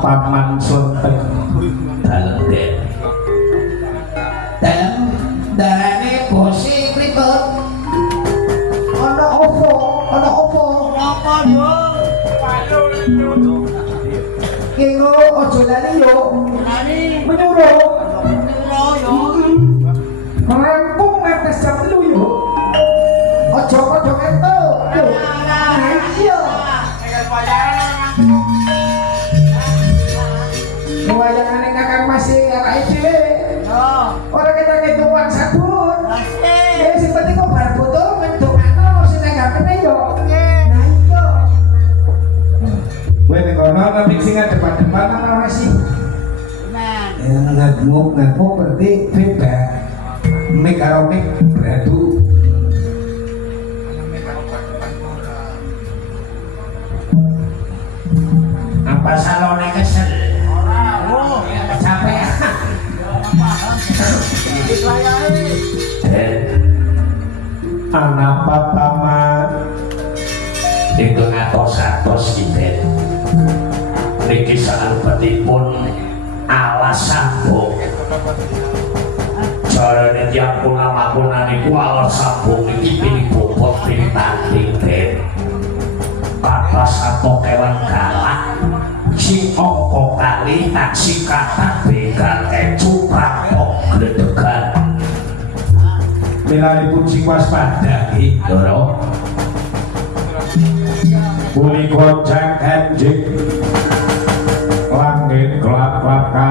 paman sonten dalem den dalem darane bosi pripun ana opo Apa yo? kenggo aja lali yo Lari. menyuruh Nyuruh yo. rampung ngantos jam 3 yo aja padha entuk yo iya wayangane kakang masih arek dhewe ora kita uang sabun ya sing penting kok bar botol mendongakno sing nenggakne yo nah iya kowe nek ono tapi sing depan-depan ana masih ngaguk berarti beda mik karo mik beradu apa salone kesel kecapean anak papaman itu ngatos-atos iben niki salebetipun alas sambung jarane tiyang punama-punama niku alas sambung iki pilih bobot pilih tanding den patas atau kewan galak si ongko kali tak si kata begal kecu rampok gledegan melalipun sing waspada Doro punika jang anjing langit kelap-kelap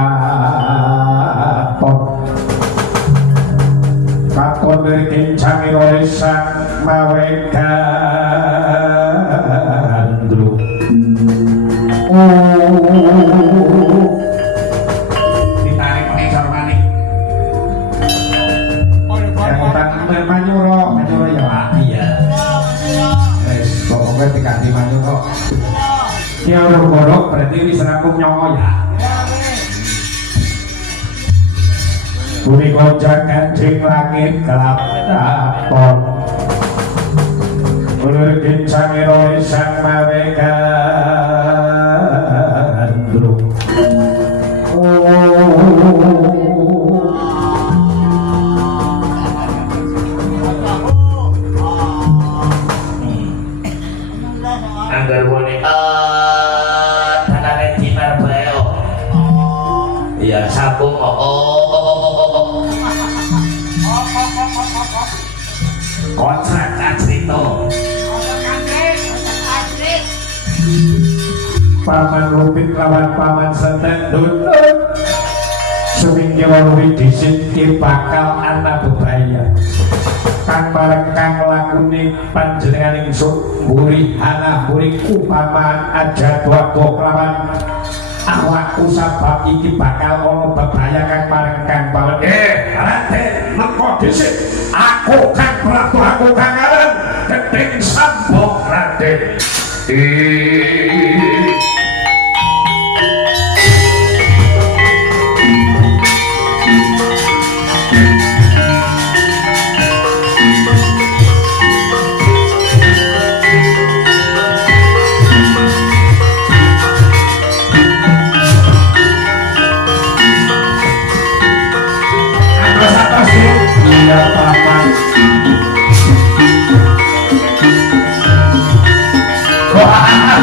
katon dari kincang Indonesia mawe gandrung ditarik mengejar manik yang utang manyuro ya Pak iya pokoknya diganti manyuro ya urung-urung berarti wis rampung nyongo ya punika jangan jing langit gelap dapur ulur kincang iroi sang mawe gandrung anggar boni tanane dinar bayo iya sambung kontrak kacrito paman Lupit lawan paman Senten Dundun seminggu waluwi disit ki bakal ana bebaya kang bareng kang lakune panjenengan ingsun mburi ana mburiku paman aja dua-dua kelawan awakku sabab iki bakal ono bebaya kang bareng kang bareng Raden mengko disit aku kang Prabu aku kang Aran gedeng sambung Raden atas iya paman wah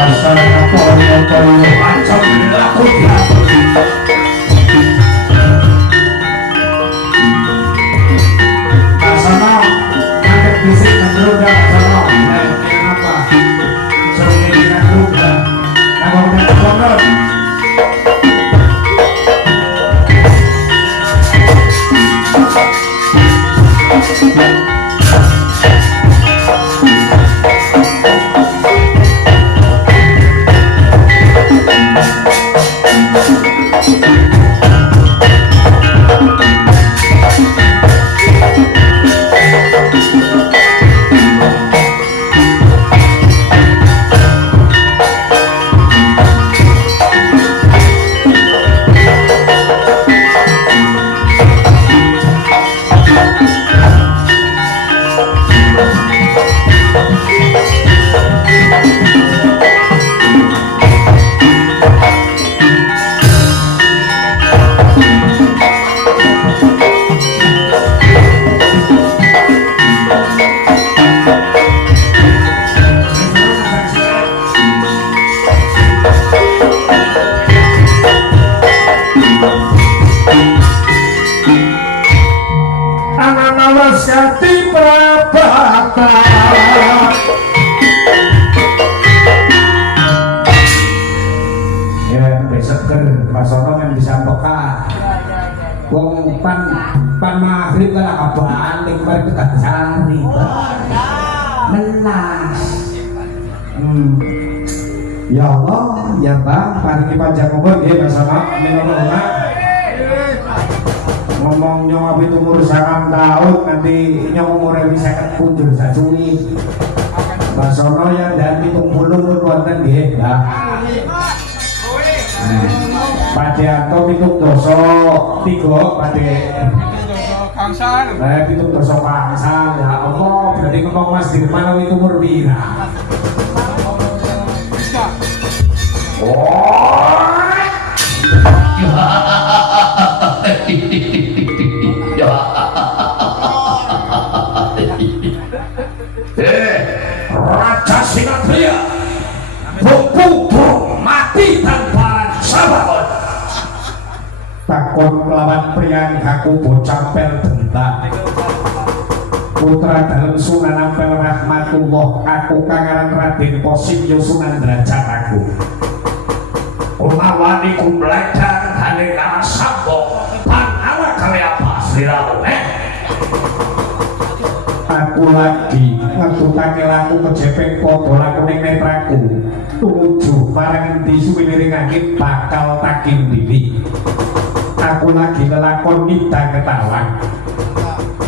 sasana poyo-poyo macam laku dia sasana kakek bisik ngerudak sasana kenapa soalnya kita ngerudak nama udah keponor Sati Prabhata ya besok kan Pasono yang bisa peka wong pan maghrib kan balik balik ke sari menas ya Allah ya Bang paringi panjang umur nggih Pasono menawa ngomong nyong itu umur 9 tahun nanti nyong umurnya bisa kunjul sacuni Basono yang dan hitung puluh wonten nggih Mbah Padianto hitung doso 3 Padi hitung doso kangsal ya Allah berarti ngomong Mas Dirman itu umur pira Raja Sinatria bung mati tanpa sabar takut melawan priang kaku bocah pel bentak putra dalam Sunan Ampel rahmatullah aku kangaran Raden Posim Sunan derajat aku umawani ku belajar hane kana sambok panala kali apa siramu aku lagi ngetutake laku kejepeng podo laku ning netraku tumuju marang endi suwiring angin bakal takin diri aku lagi lelakon nidang ketawang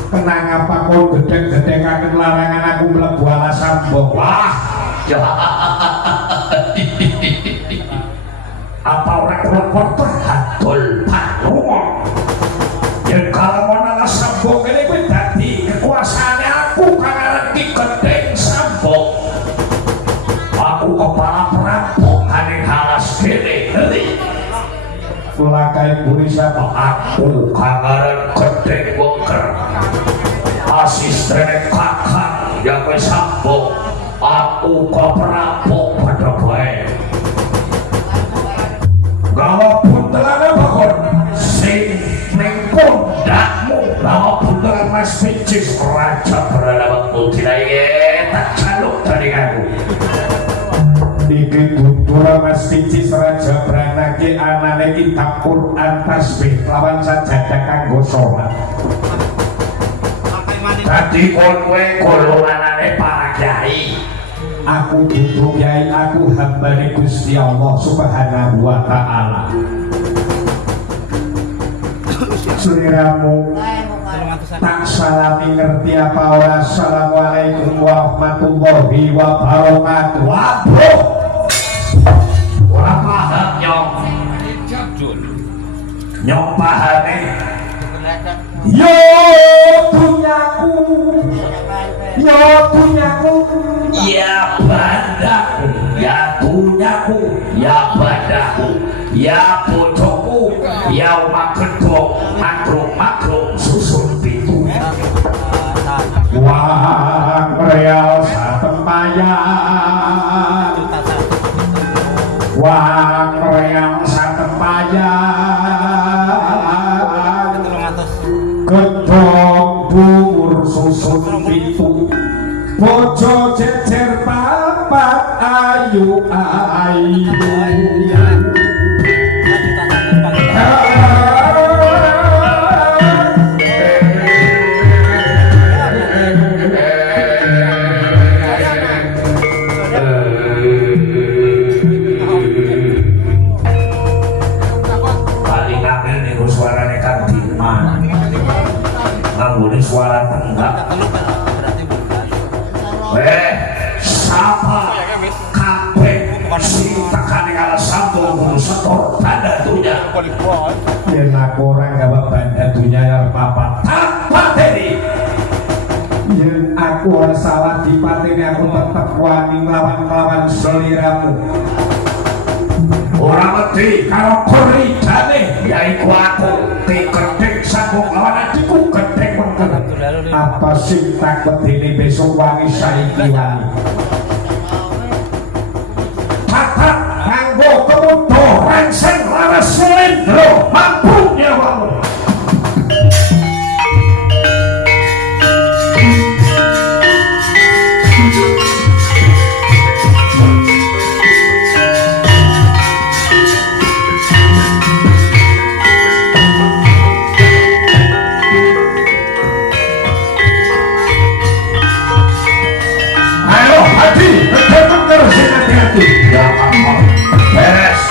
kenang apa kau gedeng-gedeng larangan aku mlebu alas sambok wah apa orang kelompok terhadul panungo yang kalau mana sambok ini gue dadi kekuasaannya aku kangen di gedeng sambok aku kepala perampok hane halas kene Kulakai buri siapa? Aku kangen gedeng wongker asisten kakak yang gue sambok aku kok perampok pada baik gawa puntelan bakon sing ning pundakmu gawa puntelan Mas Picis raja berada waktu tidak tak caluk dari aku iki tutura Mas Picis raja beranake anane kitab Quran tasbih lawan sajadah kanggo salat tadi kowe golonganane para kiai aku butuh kiai aku hambane Gusti Allah Subhanahu wa taala suriramu tak salami ngerti apa ora assalamualaikum warahmatullahi wabarakatuh waduh ora paham nyong pahame yo punyaku ya badaku ya punyaku ya badaku ya bojoku ya makedok makruk susun pitu wah real satempayan wang royang satempayan gedong dhuwur susun pitu bojo jejer papat ayu ayu suara tenggak sapa kabeh si tekane kala sambung kudu setor bandatunya yen aku ora gawe bandatunya ya papa tanpa teri yen aku ora salah dipateni aku tetep wani nglawan seliramu ora mesti karo koridane yaiku aku gedhek sambung lawan adikku gedhek mengken apa sing tak wedine besok wangi saiki wani tatap nganggo kemudo rengseng laras selendro mampu nyawamu ya Allah beres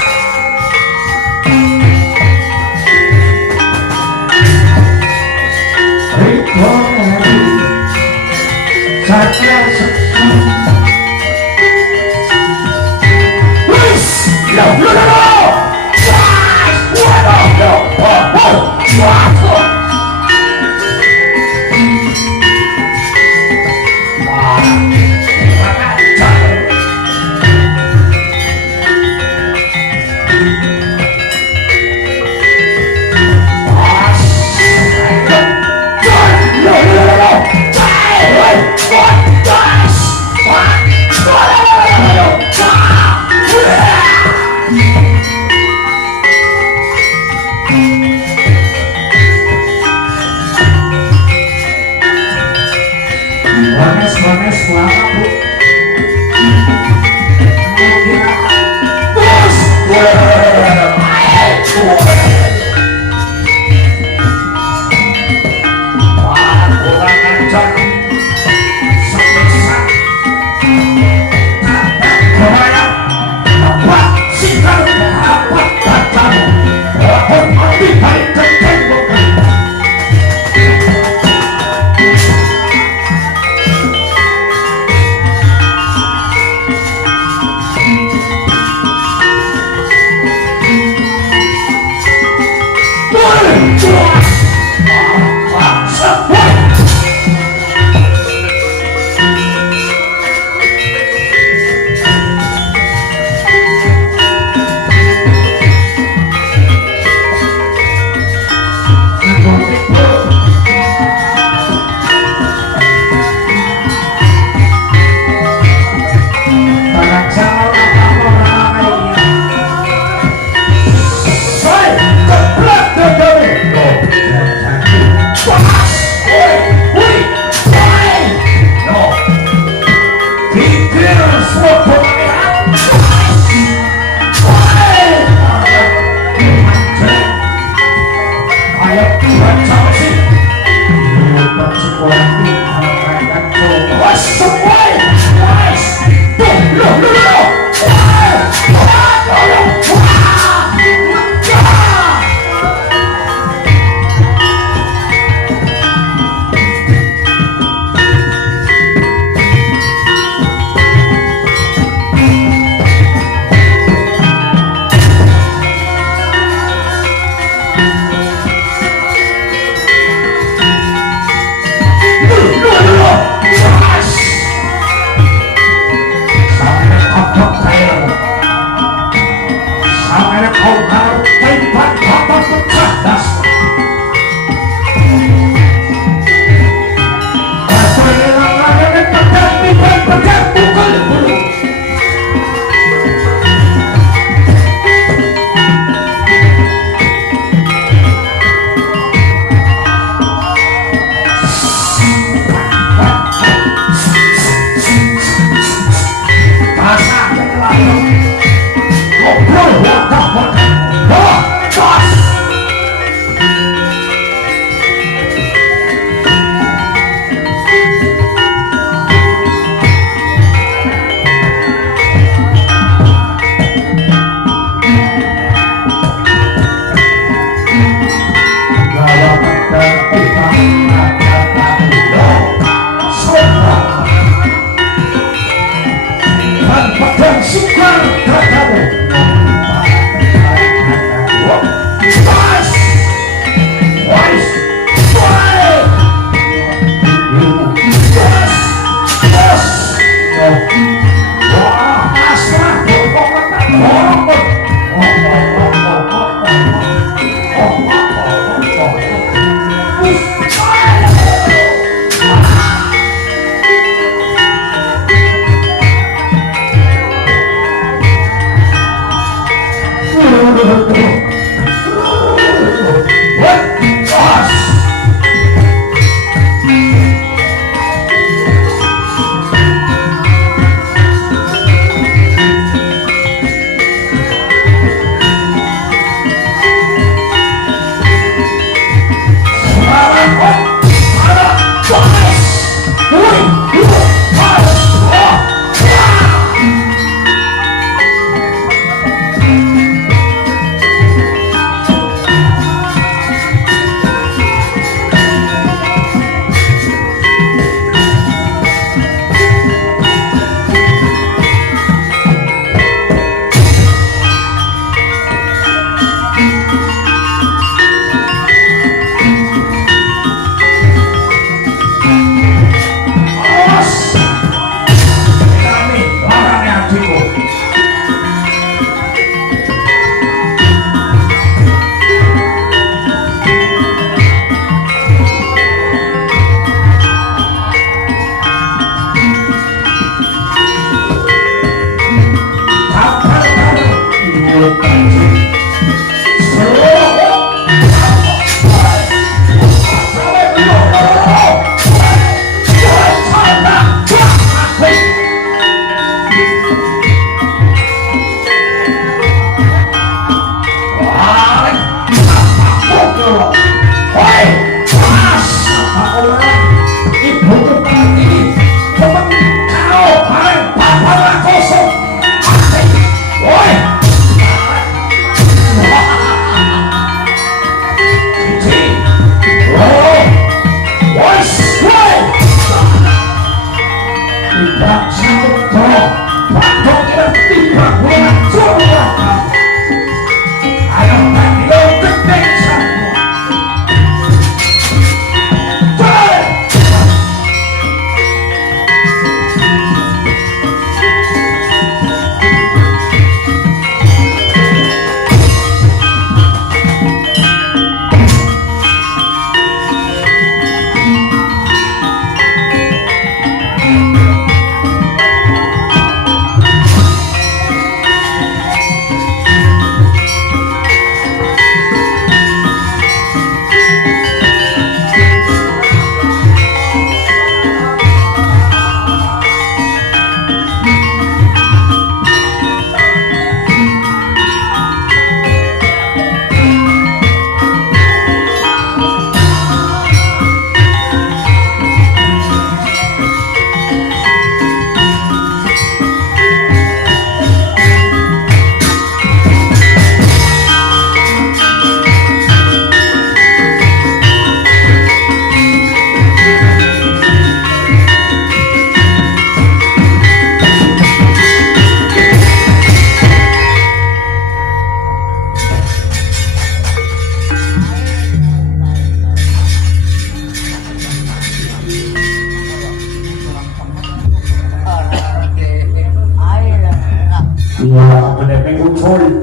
iya bener ucul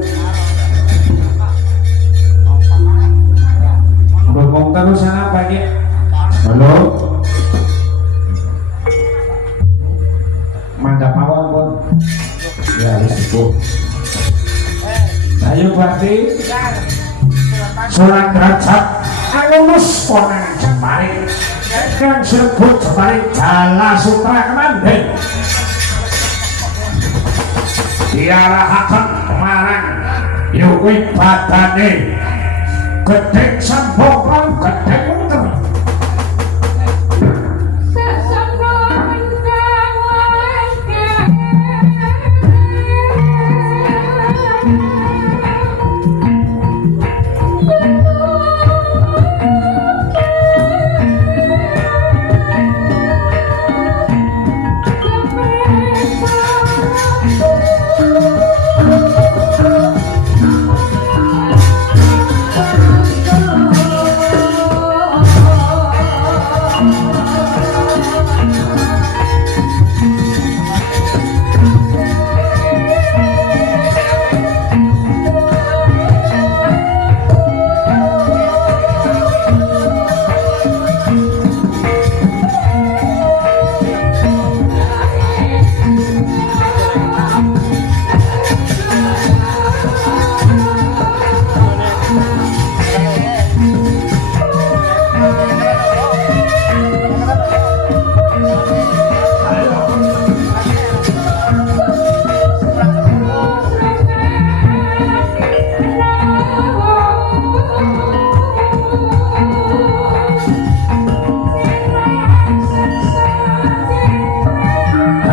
ngomong terus apa ini halo mantap awal pun ya disebut ayo berarti surat derajat angus konang Jembaring yang sebut Jembaring Jala Sutra Kemanten diarahaken marang yuwi badane gedeng sambokon gedeng munter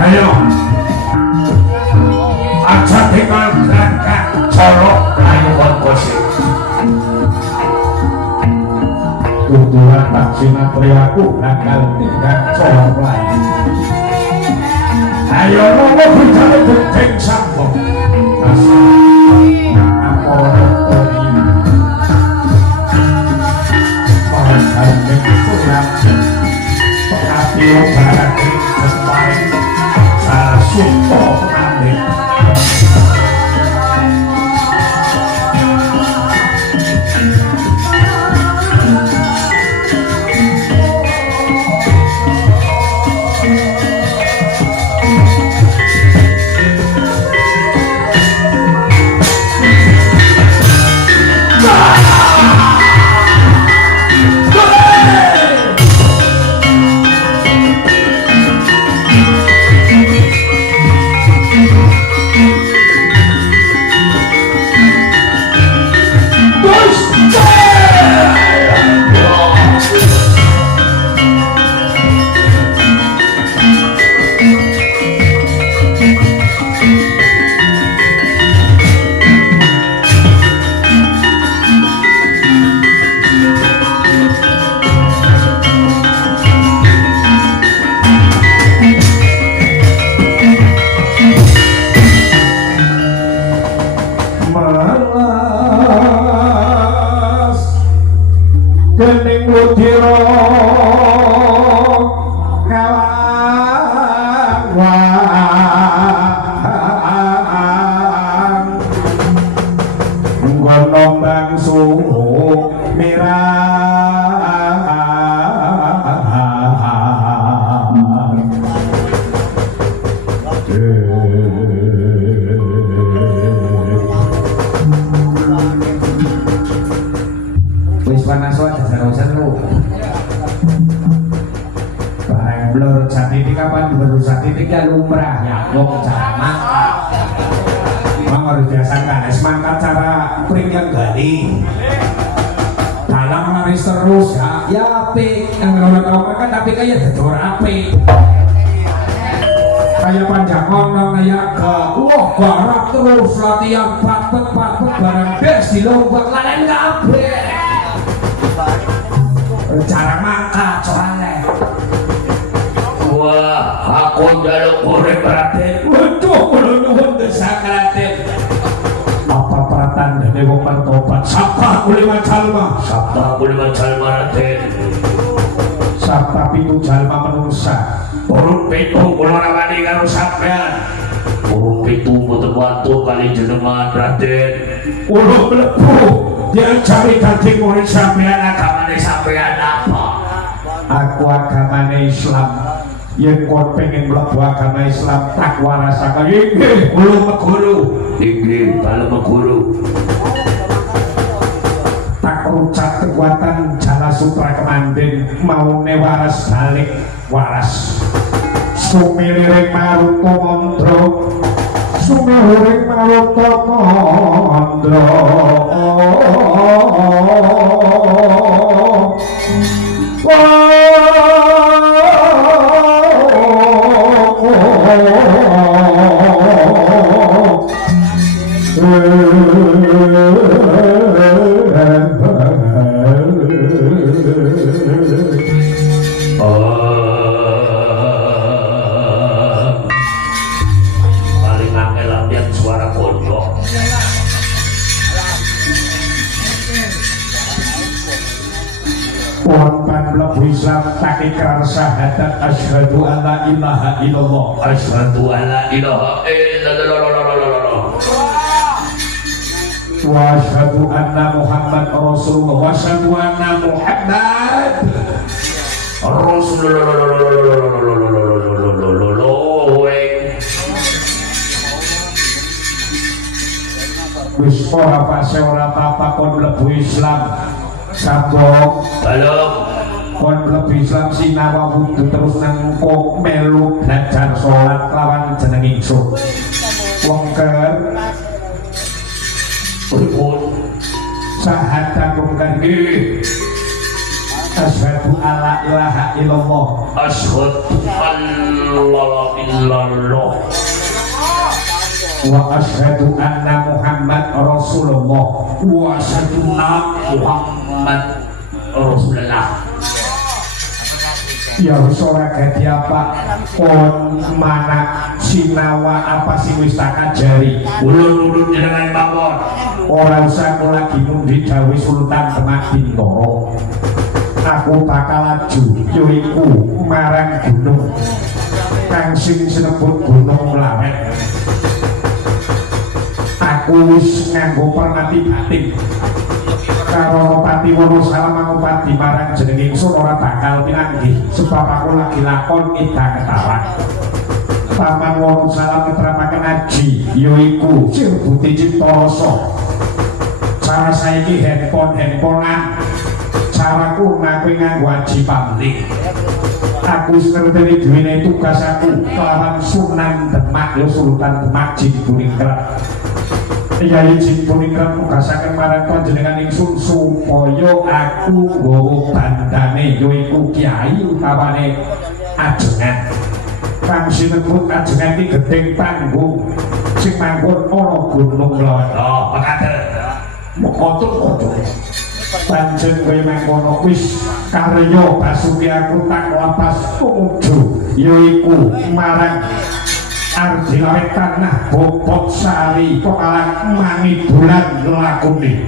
ayo aja tinggal gerakan colok ayo kongkosi tuturan tak sinatria aku bakal tinggal colok lain ayo ngomong bicara gedeng sambung apa orang ini orang kandeng kurang pengabdian barat Jembaring Sumpah pengantin Gening Ludira kawan ngono bangsu wis panas wae dasar-dasar lu. Barang blur jati kapan blur jati ya lumrah ya wong jamak. Mangor biasakan semangat cara pringgang gali. Dalam laris terus ya apik yang ngono kan tapi kayak dador apik. Kayak panjang ono kayak wah garap terus latihan patet barang bes di lombak lalen kabeh. Cara mangkat soalnya wah aku jaluk urip Raden waduh kula nuwun desak Raden apa peratan dari wong bertobat sabta kuliman jalma Raden sabta pitu jalma manusa urut pitu kula rawani karo sampean Purun pitu mboten wantun kali jenengan Raden. Ulo mlebu diajari dadi murid sampeyan. Agamane sampeyan apa? Aku agamane Islam. Yen kon pengen mlebu agama Islam tak warasaka inggih Guru meguru. Inggih, kalau meguru. tak rucat kekuatan Jala Sutra Kemandin mau waras balik waras. Sumiliring maruta mandra sumiliring maruta mandra Paling angel ambian suara pojok. wonten mlebu Islam tak ikrar syahadat asyhadu an la ilaha illallah Asyhadu an la ilaha illallah. wa asyhadu anna Muhammad Rasulullah wa asyhadu anna Muhammad wis ora fase ora apa-apa kon mlebu Islam sabok Balok. kon mlebu Islam sinawa wudu terus nang kok melu belajar salat lawan jeneng ingsun wong ker Pripun? syahadat mungkin asyhadu alla ilaha illallah Asyhadu an la illallah wa asyhadu anna Muhammad Rasulullah wa asyhadu anna Muhammad Rasulullah. ya ora ganti apa kon mana sinawa apa sing wis tak ajari Ulun-ulun jenengan mawon. ora usah lagi mundi dawuh Sultan Demak Bintoro aku bakal laju yaiku marang gunung kang sing sinebut Gunung Mlawet aku wis nganggo permati batin karo pati Wonosalam pati marang jeneng ingsun ora bakal pinanggih sebab aku lagi lakon idang ketawa Paman Wonosalam netrapaken aji yaiku sing buti cipta rasa cara saiki handphone-handphonean caraku ngaku nganggo aji pamlik aku ngerteni duwene tugas aku kelawan Sunan Demak ya Sultan Demak Jin Kuningrat Yai Jin Kuningrat mugasaken marang panjenengan ingsun supaya aku nggawa bandane yaiku kiai utawane ajengan kang sinebut ajengan iki gedeng panggung sing manggon ana Gunung Mlawet. Oh, mekaten. Mokotur kodo panjen kowe mangkono wis karya Basuki aku tak lapas tumuju yaiku marang Ardilawe tanah bobot sari pokalan mangi bulan lakune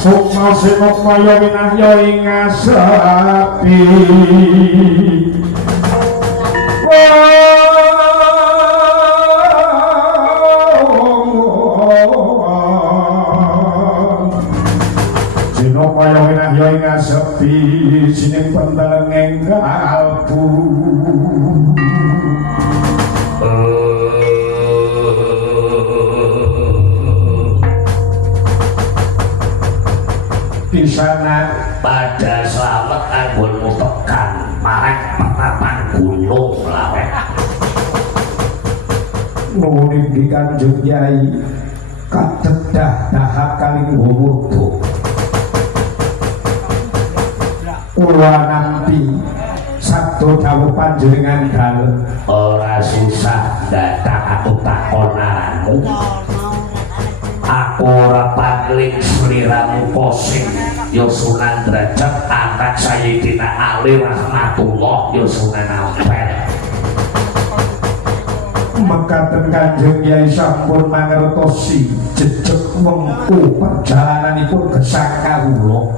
Sukma sinukma ya winahya ing asepi sinukma ya winahya ing asepi sining pentelenging kalbu di sana pada selamat anggonmu tekan marek petapan gunung lawek nguning di Kanjeng Yai kadedah dahak kaling wurdu kula nampi sabdo dawuh panjenengan dalem ora susah datang aku takonaranmu aku ora pagling sliramu posing ya Sunan Derajat anak Sayyidina Ali rahmatullah ya Sunan Ampel mekaten Kanjeng Yai sampun mangertosi jejeg wengku perjalananipun gesang kawula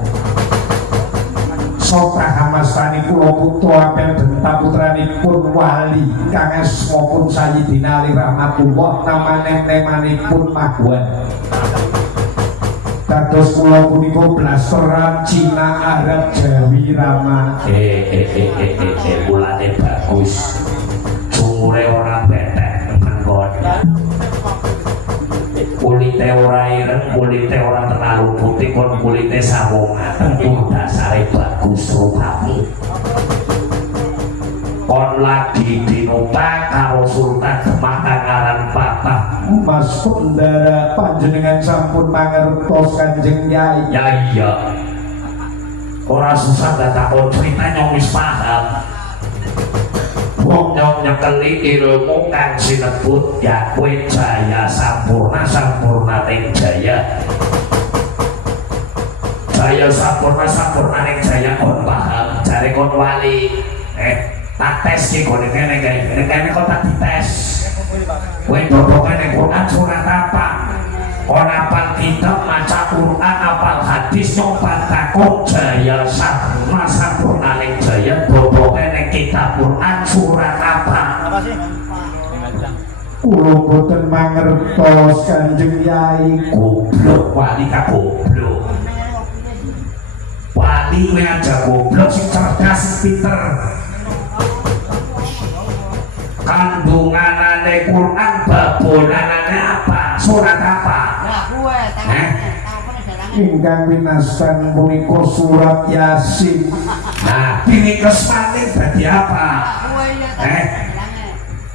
Sota hamastani kula putra apel benta putranipun wali kang asmapun Sayyidina Ali rahmatullah namane-namanipun Mahwan dados kula punika blasteran Cina Arab Jawi Rama mulane bagus umure ora betek mengkon kulite ora ireng kulite ora terlalu putih kon kulite sawongan tentu dasare bagus rupamu kon lagi dinumpang karo Sultan Demak Tangaran Patah Mas Kundara panjenengan sampun mangertos Kanjeng Yai ya iya ora susah datakon cerita nyong wis paham wong nyong nyekeli ilmu kang sinebut ya kowe jaya sampurna sampurna ning jaya jaya sampurna sampurna ning jaya kon paham jare kon wali tak tes iki kon kene kene kon tak dites kowe bobokan ning Quran surat apa kon apal kitab maca Quran apal hadis nyoba takon jaya sampurna sampurna ning jaya bobokan ning kitab Quran surat apa kula boten mangertos Kanjeng Yai goblok wali ka goblok wali kowe aja goblok sing cerdas sing pinter kandunganane Quran babonanane apa surat apa ingkang winastan punika surat Yasin nah ini kesmaning dadi apa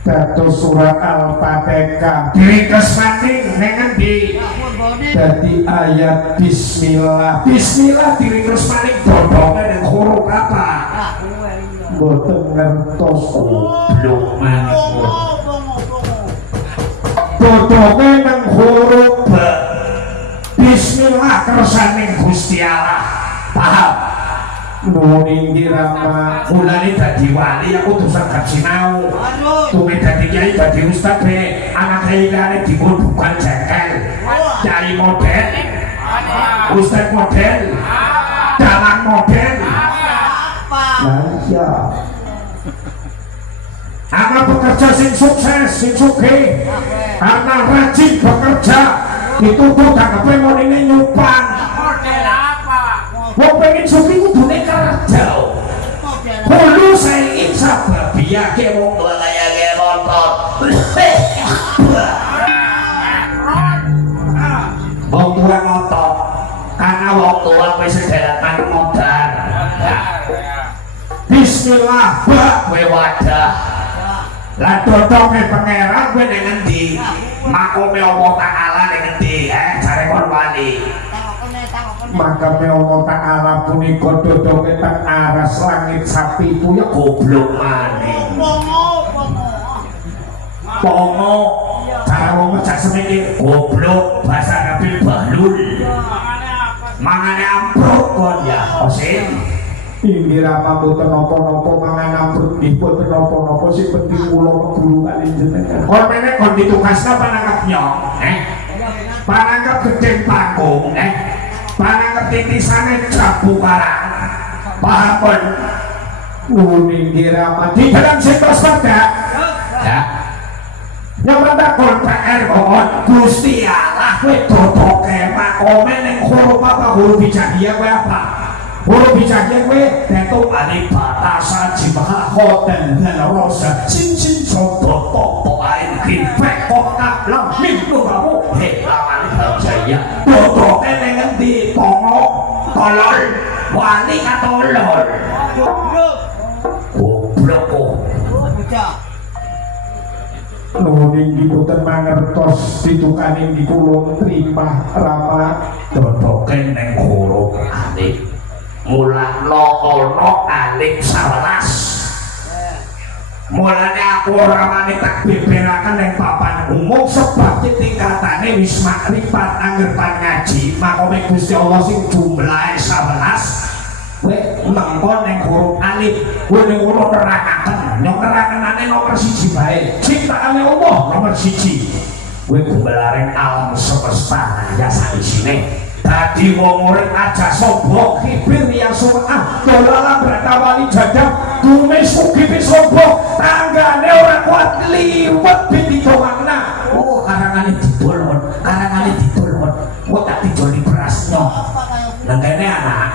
dados surat Al-Fatihah diri kesmaning ning endi dadi ayat bismillah bismillah diri kesmaning dodonge ning huruf apa boten ngertos goblok manik dodonge nang huruf bismillah kersaning Gusti Allah paham nuwun inggih Rama mulane dadi wali aku dosa gak sinau tuwe dadi kiai dadi ustaz be anak kiai dipun bukan jengkel kiai model ustaz model dalang model ya anak bekerja sing sukses sing sugih karena rajin bekerja ditutup tanggape monine nyumpang model apa wong pengen sugih kudune kerja kudu saiki sababiyake wong tua kaya motor wong tua ngotot karena wong tua wis sederetan modal bismillah bak kowe wadah lah dodonge pangeran kowe ning endi makome Allah Taala ning endi jare kon wali maka Allah Ta'ala punika dodonge teng aras langit sapi itu ya goblok maning pongo cara wong ngejak semene goblok bahasa kabil bahlul mangane ampruk kon ya osin inggih Rama boten napa-napa mangan ampruk nggih boten napa-napa sing penting kula guru kali jenengan kon meneh kon ditugasna panangkap nyong panangkap gedeng panggung pangertitisane jabu karang paham pun Nuninggi Rama di dalam situs pada ya yang mentakon PR mohon Gusti Allah kowe dodoke makome ning huruf apa huruf bijakia kowe apa huruf bijakia kowe tetupane batasan jimaha hotel dan rosa cincin contoh popo air kripek kotak lam minggu kamu lawan jaya dodoke ning endi tongok tolol wali katolol goblok kok Bocah. Nuninggi boten mangertos ditukaning di kulon terima Rama dodoke neng huruf alif mulane ana alif 11 mulane aku ora wani tak beberaken neng papan umum sebab tingkatane wis makrifat anggerpan ngaji makome Gusti Allah sing jumlahe 11 kowe mengko neng huruf alif kowe ning ngono nerakaken nyong nerakenane nomor 1 bae ciptaane Allah nomor 1 kowe gumbelareng alam semesta ya saisine dadi wong urip aja sombong kibir yang sum'ah dolala bratawali jajak tumis ugi sombong tanggane ora kuat liwet ditongangna oh karangane didol karangane didol kok tak didol di berasnya nang kene anak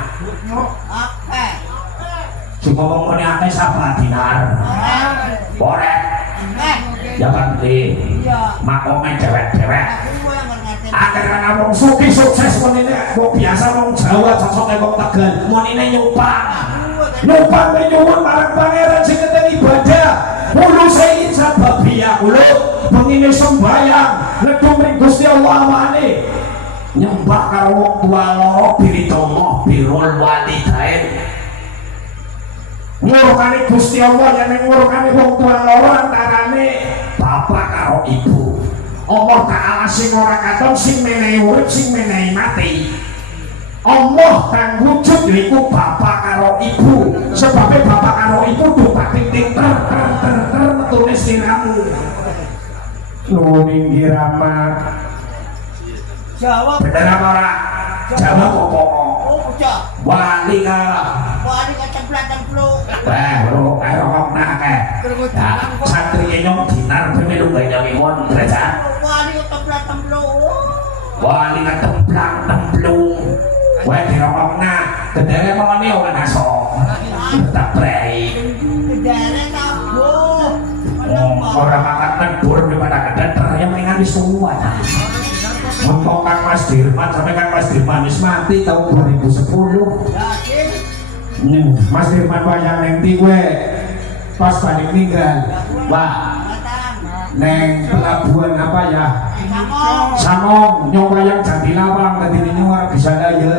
cuma ngomongnya akeh sapa dinar borek ya penting makome cewek-cewek akhirnya ngomong suki sukses menine kok biasa wong Jawa cocok wong Tegal menine nyumpang menyuwun marang pangeran sing ngeten ibadah mulu sayin sababia kulo pengine sembayang ledung ring Gusti Allah amane nyembah karo wong tua loro piritomo birul walidain ngurukane Gusti Allah yang ngurukane wong tua loro antarane bapak karo ibu Allah Ta'ala sing ora katon sing menehi urip sing menehi mati Allah kang wujud yaiku bapak karo ibu sebabnya bapak karo ibu dupak ting ter metune sliramu Nuninggi Rama Jawa. bener apa ora Jawa kok Oh, bocah. wali ka Wali keceplosan flu. bro karo kok nake ya santri nyong dinar pemilu gaya nyong derajat Wali keceplosan flu. wali ketemplang templung wae dirokokna gedere mongone ora naso tak prei Kedere kabur. ora makan tedur daripada kedeter yang mendingan semua untuk Kang Mas Dirman sampai Kang Mas Dirman wis mati tahun 2010 Yakin. Mas Dirman wayang neng ti gue pas balik ninggal wah neng pelabuhan apa ya Samong nyong wayang Jati Lawang tadi ini ora bisa daya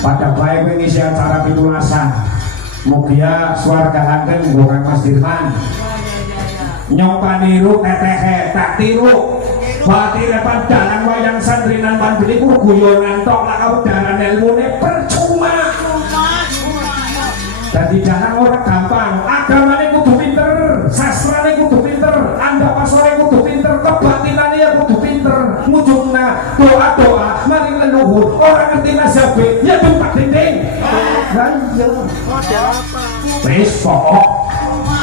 pada baik gue ngisi acara pitulasan mugia swarga langgeng gue Kang Mas Dirman nyong paniru tetehe tak tiru Bati repan dalang wayang santrinan pandeli ku guyonan tok lah kau dalan ilmune percuma jadi dalang orang gampang agamane kudu pinter sastrane kudu pinter andapasane kudu pinter kebatinane ya kudu pinter mujungna doa-doa maring leluhur orang ngerti nasabe ya tumpak dinding wis pokok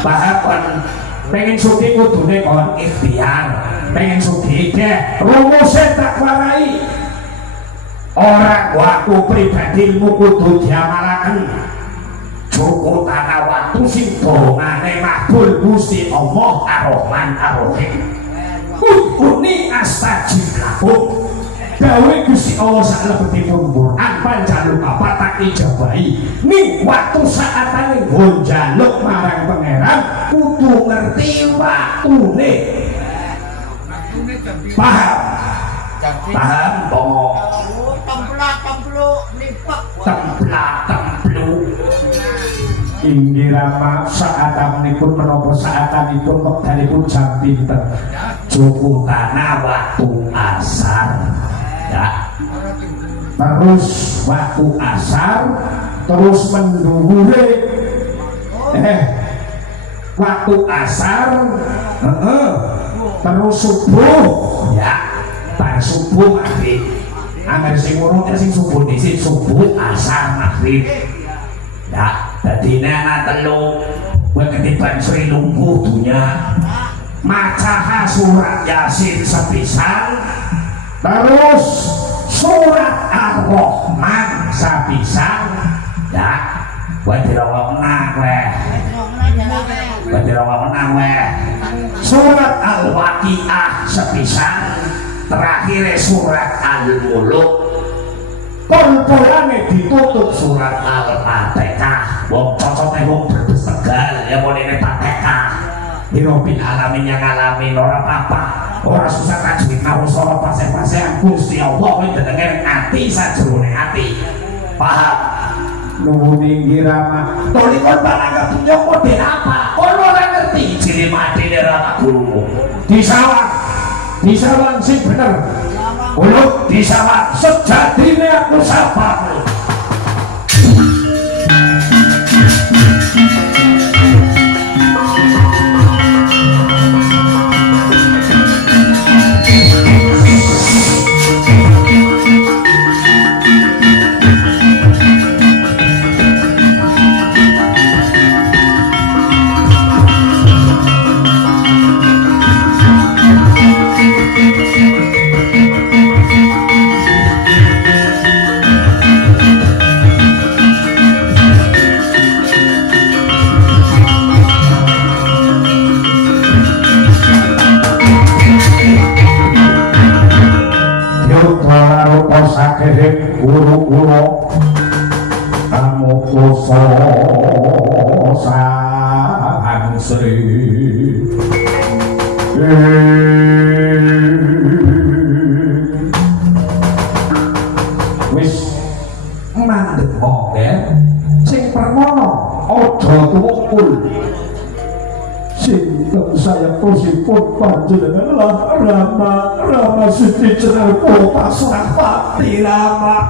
bahapan pengen suki kudune kon ikhtiar pengen suki deh rumusnya tak warai orang waktu pribadimu kudu diamalaken cukup tanah waktu sing dongane makbul Gusti Allah Ar-Rahman Ar-Rahim udhuni astajib lakum gawe Gusti Allah salebetipun Quran panjaluk apa tak ijabahi ning waktu saatane njaluk marang pangeran kudu ngerti waktune paham paham kok Templak lipat. templak templuk Inggih Rama saatanipun menapa saatanipun wektalipun jam pinten cukup tanah waktu asar ya terus waktu asar terus menduhure waktu asar terus subuh ya bar subuh mati anggar sing urut sing subuh dhisik subuh asar maghrib. Ya, dadi ana telu kowe ketiban Sri lungguh dunya. Maca surat Yasin sepisan, terus surat Ar-Rahman sepisan. Ya, kowe dirokokna kowe. Kowe dirokokna kowe. Surat Al-Waqiah sepisan, terakhir surat Al-Muluk. Pol-polane ditutup surat Al-Fatihah. Wong cocote wong Brebes Tegal ya monene Fatihah. Hirobil alamin yang ngalamin ora apa-apa. Ora susah tajwid maus ora pase-pase Gusti Allah kowe denenge ati sajrone ati. Paham? Nuwun inggih Rama. Tolikon pananggap dunya model apa? Kowe ora ngerti jine matine Rama gurumu. Disawang sing bener. Uluk disawang sejatine aku sabar. Guru-guru kamu kusosang Sri wis mandeg moge sing permono aja tuwukul sinten saya posipun panjenengan Rama Siti Jenar Kota Surapati Rama.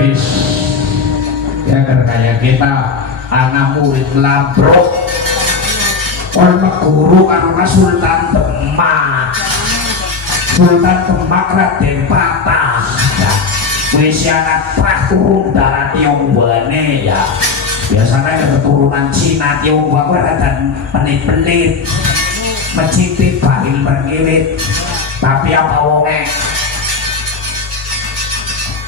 Wis ya kayak kita anak murid labrok orang guru karena Sultan Demak Raden Patah ya wis anak prah turun darah Tionghoane ya biasanya keturunan Cina Tionghoa kuwi rada pelit-pelit mencitip bahil berkilit tapi apa wonge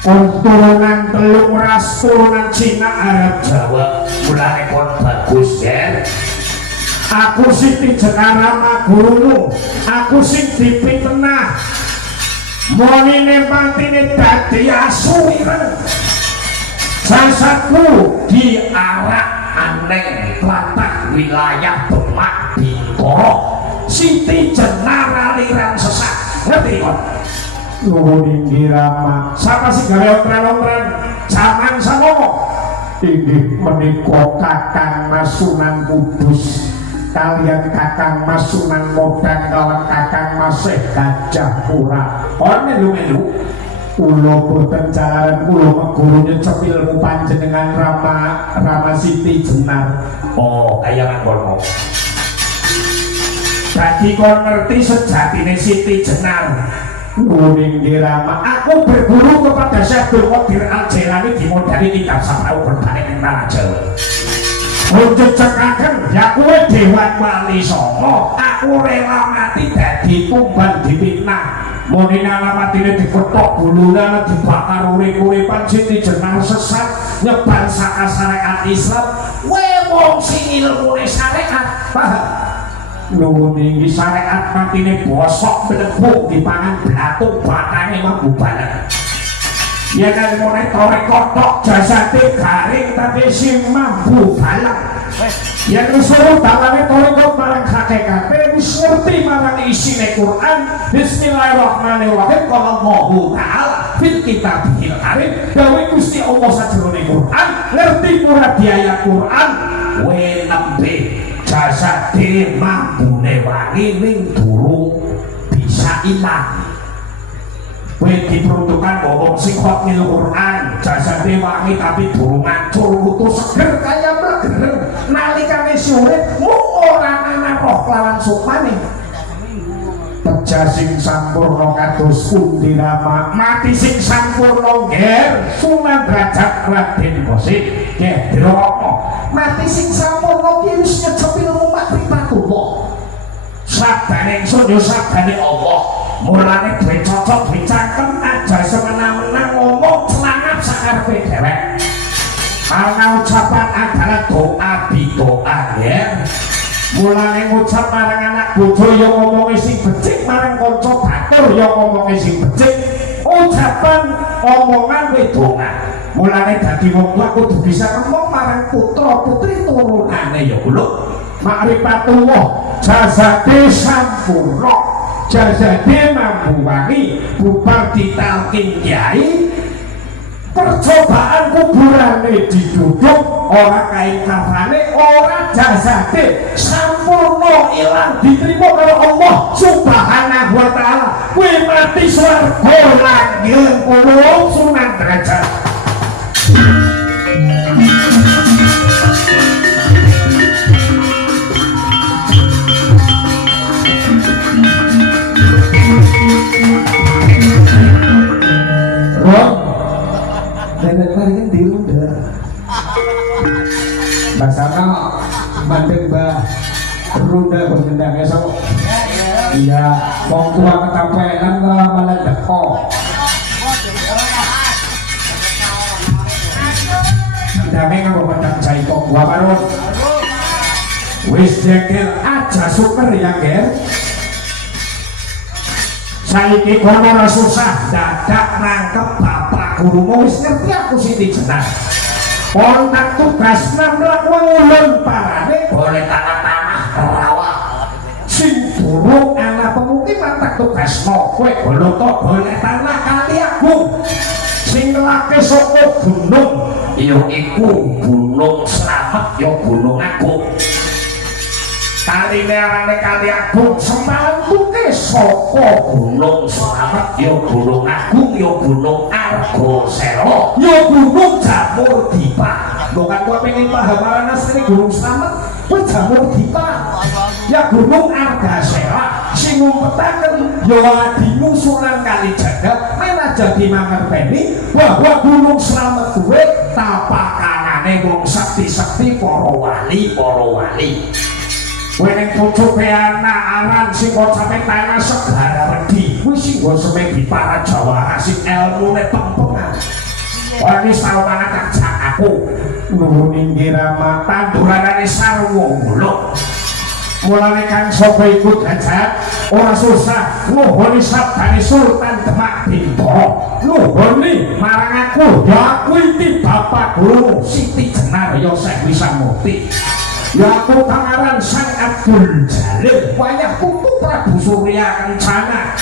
keturunan telung ras turunan Cina Arab Jawa mulane kon bagus ya. Aku Siti Jenar Rama gurumu, aku sing dipitenah monine mantine dadi asu ireng jasadku diarak aneng tlatah wilayah Demak Bintoro Siti Jenar aliran sesat ngerti kok? Nuwun inggih Rama. Sapa sing gawe ontren-ontren jaman samono inggih menika Kakang Mas Sunan Kudus kalian Kakang Mas Sunan Modang kawan Kakang Mas Gajah Pura. Kon melu-melu kula boten jalaran kula meguru nyecep ilmu panjenengan Rama Siti Jenar. oh kaya ngono. Dadi kon ngerti sejatine Siti Jenar. Nuwun inggih Rama. Aku berguru kepada Syekh Abdul Qadir Al-Jailani dimodali kitab Saprau berbalik ing tanah Jawa. Untuk cekaken ya kowe Dewan Wali Songo, aku rela mati dadi tumbal dipitnah. Monine alamatine diketok bulune dibakar urip-uripan Siti Jenar sesat nyebar saka syariat Islam. Kowe wong sing ilmune syariat, paham? nuwun inggih Syariat matine bosok mlebu dipangan blatung batane mambu banget. Ya kan mulai torek kotok jasade garing tapi sing mambu balang. Ya nusul dalane torek kok marang hakikate wis ngerti marang isine Quran. Bismillahirrahmanirrahim. Qala Allahu ta'ala fil kitabil karim. Dawe Gusti Allah sajroning Quran, ngerti murad ayat Quran. We nembe jasade mambune wangi ning durung bisa ilang. kowe diperuntukkan ngomong sing khotmil Quran jasade wangi tapi durung ancur kutu seger kaya mleger nalikane sore mu ora ana roh lawan sukmane peja sing sampurna kados pundi rama mati sing sampurna nger Sunan Derajat Raden Kosit nggih dirokok mati sing sampurna ki wis nyejepi umat pripatullah sabdane ingsun yo sabdane Allah mulane duwe cocok duwe cangkem aja semena-mena ngomong celangap sakarepe dhewek ana ucapan adalah doa bidoa ya mulane ngucap marang anak bojo yo ngomong sing becik marang kanca batur yo ngomong sing becik ucapan omongan wedongan mulane dadi wong tuwa kudu bisa ngomong marang putra putri turunane ya kula makrifatulllah jazade sampurna jazade mampu wangi bubar ditalkin kiai percobaan kuburane diduduk ora kain kafane ora jazade sampurna ilang diterima karo Allah subhanahu wa ta'ala kuwi mati swarga langgeng ulung Sunan Derajat nenek kalian diundang basana mandeng bah runda bergendang esok iya wong tua kecapean lah malah deko damai ngapa pedang jaito gua baru wis jengkel aja super ya ger saiki kono susah dadak nangkep bapak gurumu wis ngerti aku siti jenang kontak tugas namlak wong parane boleh tanah-tanah rawa sing durung ana pemukiman tak tugas no kowe boleh tanah kali aku sing lake saka gunung yo iku Gunung Slamet yo Gunung Agung kali merane kali agung semalam tuke saka Gunung Slamet yo Gunung Agung yo Gunung Argoselo yo Gunung Jamur Dipa lho kan kowe pengen paham arane asline Gunung Slamet kuwi Jamur Dipa ya Gunung Argasela sing ngumpetaken yo adimu Sunan Kalijaga menawa jadi mangerteni bahwa Gunung Slamet kuwi tapakanane wong sakti-sakti para wali Weneng pucuk anak aran sing sampe tanah segara wedi kuwi sing sampe di para Jawa asik elmune tempengan wani sawana kacak aku nuwun nggirama tanduranane sarwa muluk mulane kan sapa iku Derajat ora susah nuhuni sabdane Sultan Demak Bintoro nuhuni marang aku ya aku iki bapak guru Siti Jenar ya Syekh Wisamukti ya aku pangaran Sang Abdul Jalil wayah putu Prabu Surya Kencana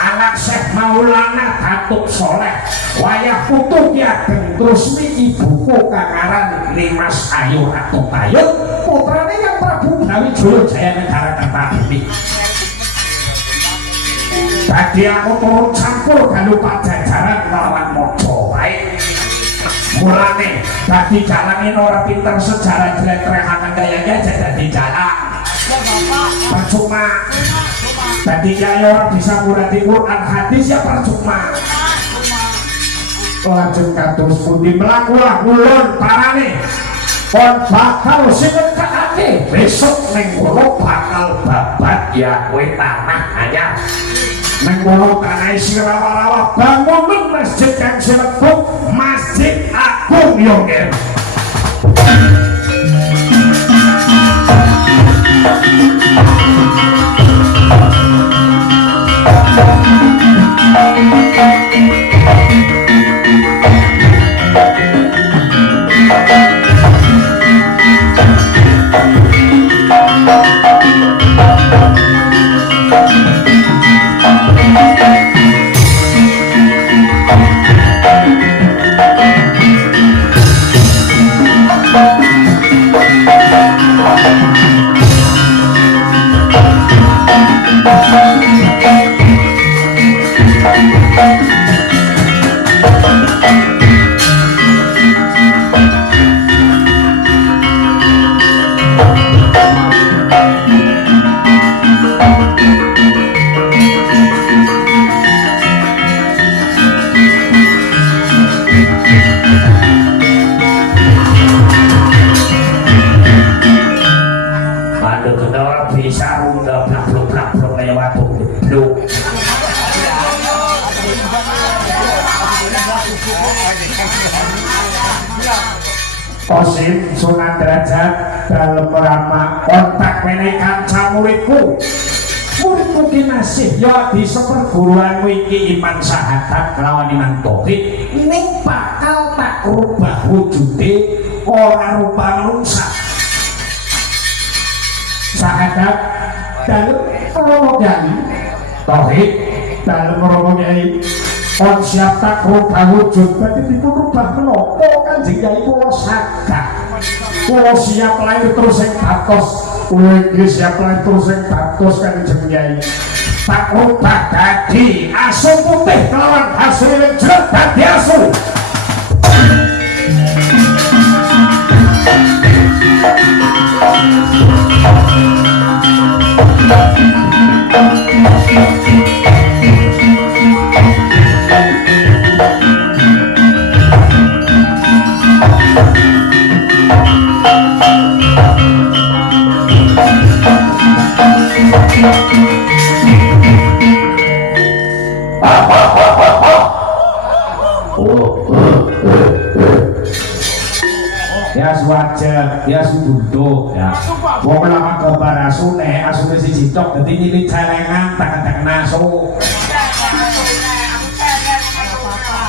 anak Syekh Maulana Datuk Soleh wayah putu Ki Ageng Trusmi ibuku kangaran Nimas Ayu Ratu Tayub putrane yang Prabu Brawijaya Jaya Negara Kertabumi tadi aku turun campur galuh pajajaran lawan mojo wae mulane dadi jalanin ora pinter sejarah jletrehaken kayane aja dadi jalan percuma dadi kiai ora bisa murati Quran hadis ya percuma lajeng kados pundi mlaku ulun parane kon bakal sing ngekake besok ning kono bakal babat ya kowe tanah anyar ning kono tanah isi rawa-rawa bangun masjid kang sinebut Masjid Agung yo nggih Kosim Sunan Derajat dalem rama kontak menehi kanca muridku. Muridku ki masih ya di seperguruanmu iki iman sahadat kelawan iman tauhid ning bakal tak rubah wujude ora rupa manungsa. Sahadat dalem romogan tauhid dalem romogan on siap tak rubah wujud berarti dipun rubah menapa Kanjeng Kyai kula sagah kula siap lahir terus sing batos kula iki siap lahir terus sing batos Kanjeng Kyai tak rubah dadi asu putih kelawan hasil jret dadi asu. Ya suwajar, ya subuntuk ya. Wong lama kabar asune, asune siji tok dadi nyilit celengan tak naso.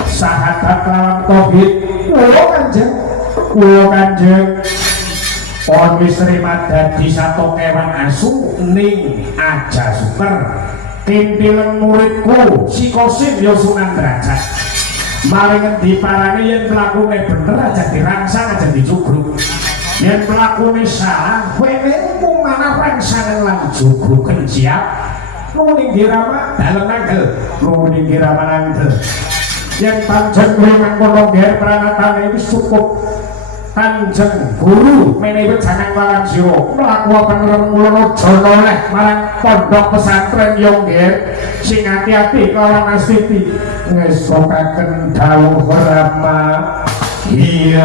Sahadat lawan tauhid. Kulo Kanjeng. Pon wis terima dadi sato kewan asu ning aja suker. Timpilen muridku si Kosim ya Sunan Derajat. Maring diparani yen mlakune bener aja dirangsang aja dicugruk. Yen mlakune salah wene mung mana rangsangan lan jugruk siap. Nuwun dirama dalem nangkel, nuwun dirama nangkel. Yen panjenengan kuwi mangkono nggih pranatane wis cukup. Kanjeng Guru menehi jangan lawan jiwa mlaku pengen mulono jono leh marang pondok pesantren yo nggih sing ati-ati kelawan Astiti ngesokaken dawuh Rama iya.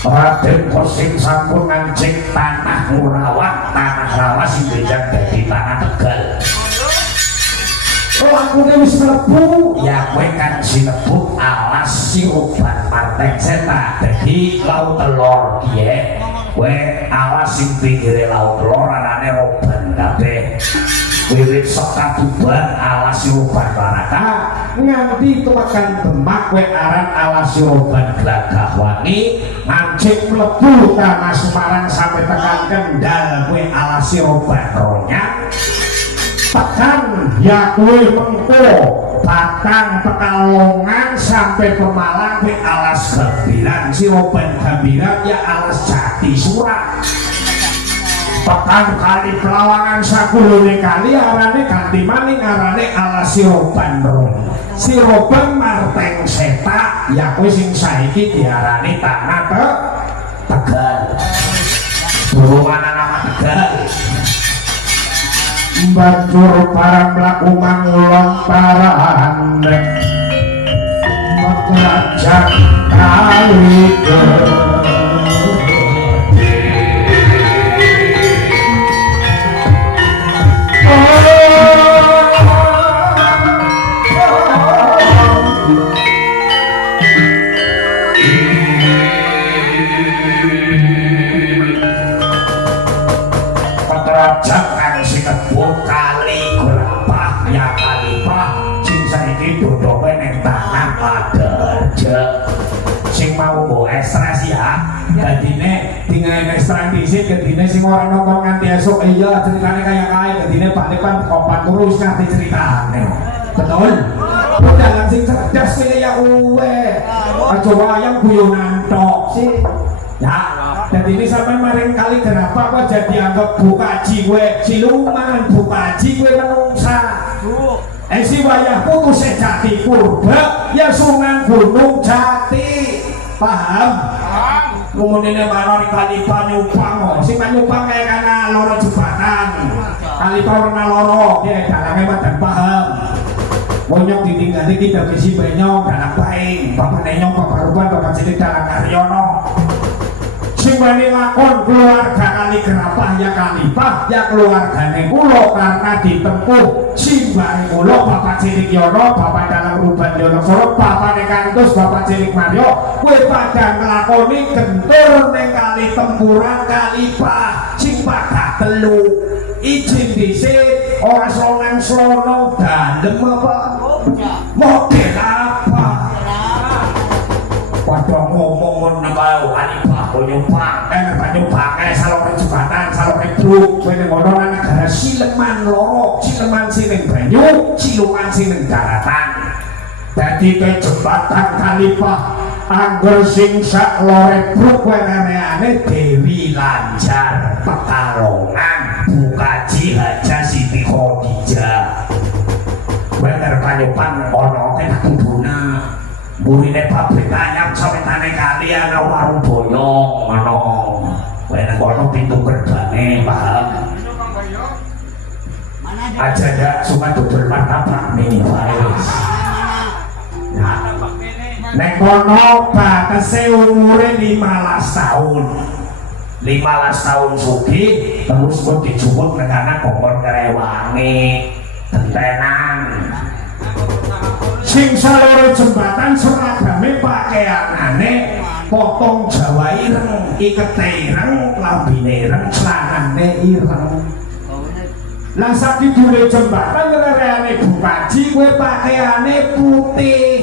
Raden Kosim sampun ngancing tanah Murawat, tanah rawa sing bejang dadi tanah Tegal. lakune wis mlebu ya kowe kan sinebut alas sirupan Marteng Seta dadi laut telur kiye kowe alas sing pinggire laut telur anane roban kabeh wiwit saka Tuban alas sirupan Baraka nganti tekan Demak kowe aran alas sirupan Glagahwangi ngancik mlebu tanah Semarang sampai tekan Kendal kowe alas sirupan Ronyang tekan ya kue mengko Batang Pekalongan sampai Pemalang ke alas Gambiran Siroban Gambiran ya alas Jati Surat tekan Kali Pelawangan sakulune kali arane ganti maning arane alas Siroban Ron Siroban Marteng Seta ya kue sing saiki diarani tanah Tegal durungan nama Tegal banjur para mlaku mangulon parane kerajaan kali sing mau go ekstras ya dadine tinggal ekstras disit kedine sing ora nonton nganti esuk iya ceritane kaya kae kedine Pak Depan kopan terus nganti ceritane betul jangan sing cerdas kene ya uwe aja wayang guyonan tok sih ya jadi ini sampai maring kali kenapa kok jadi anggap bukaji gue siluman bukaji gue menungsa si wayah putus Jati Purba ya Sunan Gunung Jati paham? Kemudian mana kali Panyupang si Panyupang kayak karena loro jembatan kali warna loro ya dalangnya badan paham bonyok ditinggali kita bisi benyong dalam baik bapak nenyong bapak ruban bapak cilik dalam Karyono sing wani lakon keluarga Kali Gerapah ya Kalipah ya keluargane kula karena ditempuh simbare kula bapak cilik Yono bapak dalam ruban Yono Solo bapak Nekantus bapak cilik Mario kowe padha nglakoni gentur ning kali tempuran Kalipah sing padha telu izin dhisik ora slonang-slono dalem apa model apa padha ngomong nembau Kalipah Panyupang Panyupang salone jembatan salone truk kowe ngono nang negara Sileman loro Sileman sing banyu Siluman sing daratan dadi ke jembatan Kalipah angger sing sak lore truk wenane Dewi Lanjar Pekalongan Bukaji Haja Siti Khadijah bener Panyupang ono enak kubuna burine pabrik ayam sawetane kali ana warung boyong ana wene kono pintu gerbane paham aja ya cuma dodol martabak nih wis nek kono batese umure 15 tahun 15 tahun sugih terus kok dijupuk nang anak kokon kerewangi tentenan sing salore jembatan seragame pakaianane potong Jawa ireng ikete ireng lambine ireng celanane ireng lah saiki dure jembatan rereane Bukaji kowe pakaiane putih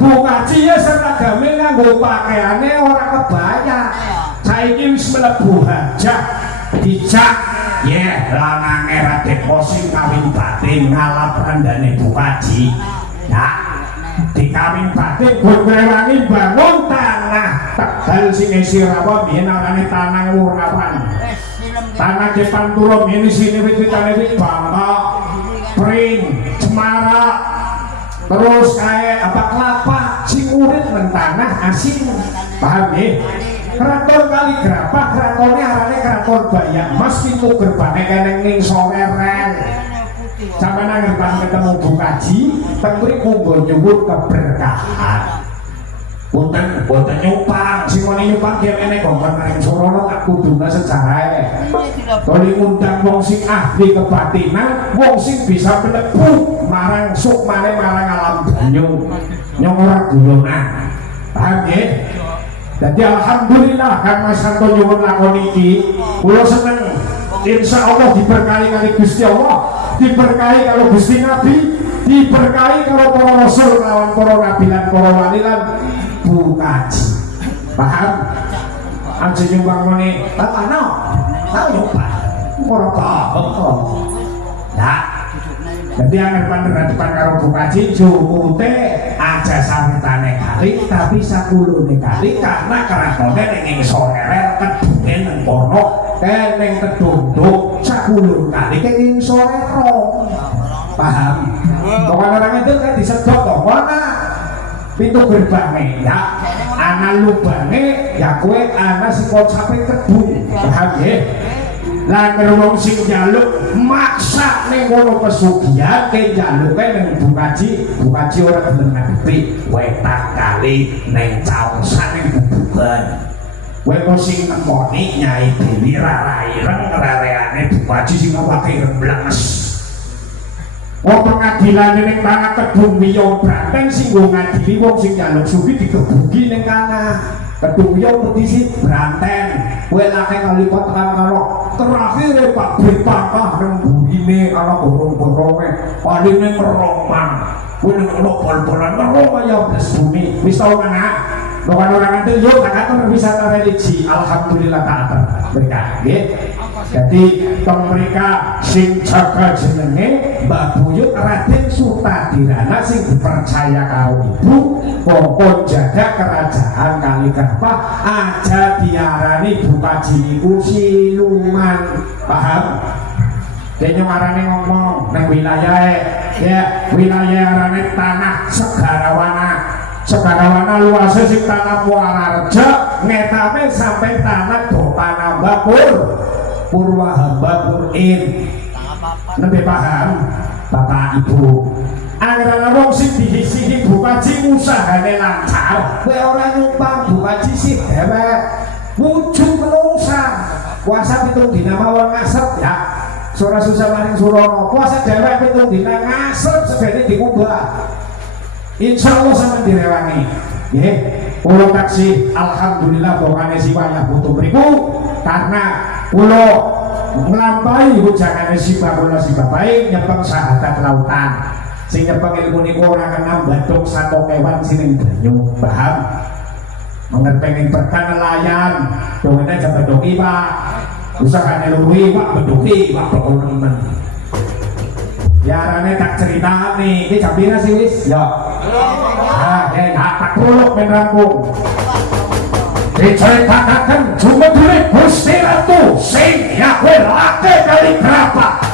Bukaji ya seragame nganggo pakaiane ora kebaya saiki wis mlebu hajah dijak ya lanange Raden Posim kawin batin ngalap rendane Bukaji ya dikawin batin Gogrewangi bangun tanah Tegal sing isi rawa biyen arane tanah Wurawan tanah Jepanturo biyen sini wit-witane wit bangka pring cemara terus kayak apa kelapa sing urip nang tanah asin paham ya Keraton Kali Gerapah keratonnya arane keraton Bayak Mas pintu gerbane keneng ning Soreren sampai nang gerbang ketemu Bukaji teng mriku nggo nyuwun keberkahan Boten nyupang, sing ngene nyupang ki enek kongkon maring Sorono tak kudune sejarahe. Kali ngundang wong sing ahli kebatinan, wong sing bisa mlebu marang sukmane marang alam banyu. Nyong ora guyonan. Paham nggih? Jadi alhamdulillah Kang Mas Santo nyuwun lakon iki, kula seneng. Insyaallah diberkahi kali Gusti Allah, diberkahi kalau Gusti Nabi, diberkahi kalau para rasul lawan para nabi lan para wali lan Bu Kaji. Paham? Aja nyumbang ngene, ana. Tahu nyumbang. Ora paham. Nah, jadi anggar panderan depan karo Bu Kaji jumute aja samitane kali tapi sakulune kali karena kerakone ning sore rel kedune nang kono keneng kedunduk sakulun kali ning sore rong. Paham? Pokoknya orang itu kan disedot toh mana pintu gerbangnya ya ana lubangnya ya kue ana si sampai kedung. Paham ya? Lah wong sing njaluk maksa ning ngono pesugihan ke njaluke ning Bu Kaji ora gelem ngadepi wetak kali ning caosan ning bubukan. Kowe kok sing nemoni Nyai Dewi rara-ireng rereane Bu Kaji sing awake remblanges. Oh pengadilan ning tanah kedung miyo Branten sing nggo ngadili wong sing njaluk sugi digebuki ning kana. Kedung miyo petisi Branten. Kowe lake kali tekan karo terakhir Pak Bintangkah nang burine ana borong-boronge paling ning Roman. Kowe ning bol-bolan Roma ya blas bumi. Wis tau kana? Bukan orang itu yuk katakan wisata religi. Alhamdulillah taat berkah nggih. Jadi mereka sing jaga jenenge Mbah Buyut Raden Sutadirana sing dipercaya karo ibu kongkon jaga kerajaan Kaligrapa aja diarani Bu Kaji niku siluman. Paham? Dene arane ngomong nang wilayah ya wilayah arane tanah Segarawana luasnya sing tanah Muararja ngetame sampai tanah Dopanamba Purwahamba Purin. Lebih paham Bapak Ibu. Anggaran wong sing dihisi Bu Kaji usahane lancar. Kowe ora nyumpang Bu Kaji sih dhewek. Wujud menungsa. Puasa 7 dina mawon ngasep ya. Sora susah maring Surono. Puasa dhewek 7 dina ngasep segene dikubah. Insya Allah sama direwangi ya ulo taksi alhamdulillah bokane si wayah butuh beriku karena ulo melampai hujangan si bapak nyepeng sahadat lautan sing nyepeng ilmu niku ora kena mbaduk satu kewan sini banyu. Paham? Mengen pengen berkan nelayan dongene aja bedoki pak usahane luwi pak bedoki pak temen ya rane tak cerita nih ini jambina sih wis ya nah tak prolog men rampung diceritakan cuma dulu Gusti Ratu sing yawe lake Kaligrapa.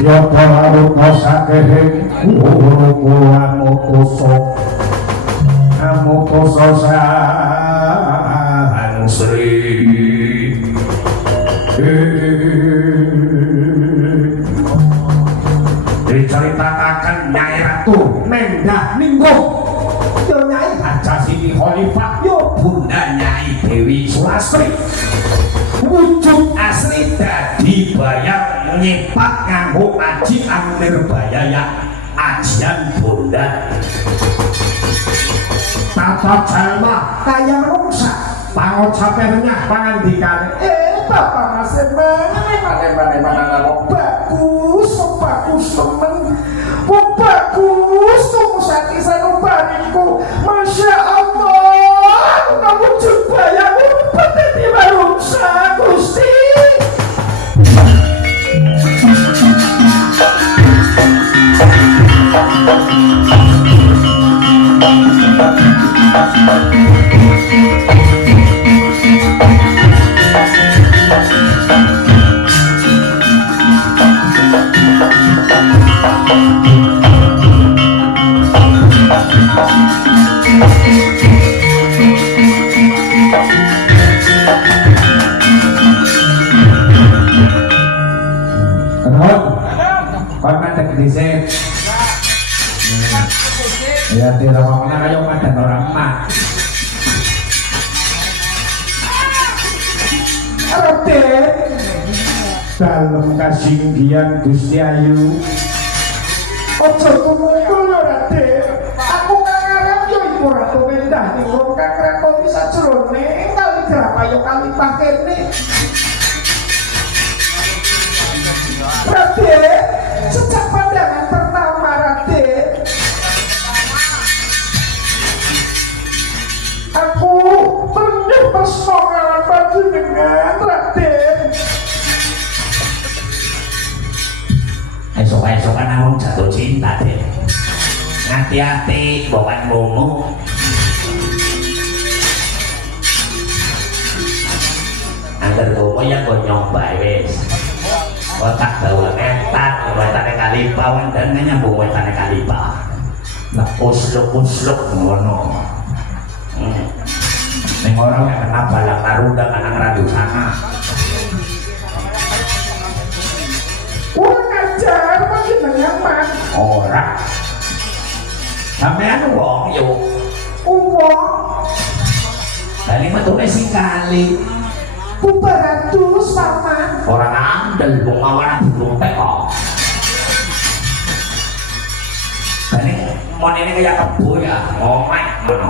Yoga rupa sakehing kuruku amukuso sang Sri diceritakan Nyai Ratu Mendah Ninggung yo Nyai Haja Siti Khalifah yo Bunda Nyai Dewi Sulastri wujud asli dadi bayang nyepak nganggo aji anu nirbaya ajian Bunda tata jalma kaya menungsa pangucapannya pangandikane Bapak Mas mana bagus temen bagus tumusan isan bariku Masya Allah kamu juga yang umpet di menungsa Gusti. amat. Raden, dalam kasinggihan Gusti Ayu. Ojo tumungkul lho Raden. Aku ngarep yo iku ratu mendah ning wong kang rekoni sajroning kali Drapayo kali pakene. Raden, sejak pandangan pertama Raden, aku penuh tresno kelawan panjenengan Raden. Esok-esokan aku jatuh cinta deh. Hati-hati bukan mumu. Angger mumu yang kau nyoba wes. Otak bawa ngetat, wetane kalipa, dan nyambung wetane kalipa. Lah usluk ngono. Ning orang yang kena balak naruda kan ngeradu sana. Kurang ajar panjenengan man. Ora. Sampean wong yo. Wong Kali metune sing kali. Kuparatus paman. Orang andel wong awan burung teko. Kali mon ini kayak kebo ya, ngomong ngono.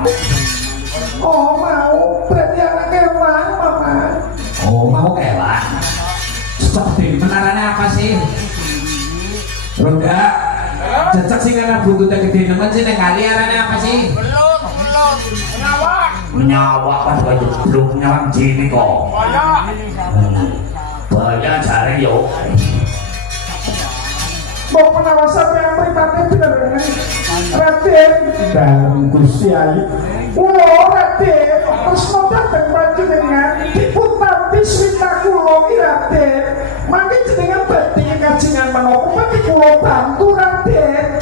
Oh mau berarti anak kewan paman. Oh, mau kewan. Seperti menaranya apa sih? Roda, cecak sih karena buntutnya gede nemen sih, kali arahnya apa sih? Belum, Menyawa kan juga jeblok nyawang jini kok. Banyak cari yuk. Mau penawasan yang privatnya bener kan? Raden dalam Gusti Ayu. Raden, terus mau datang panjenengan diputampi swita kulo Raden. Makin jenengan berarti kajian mengopo mati kulo bantu Raden.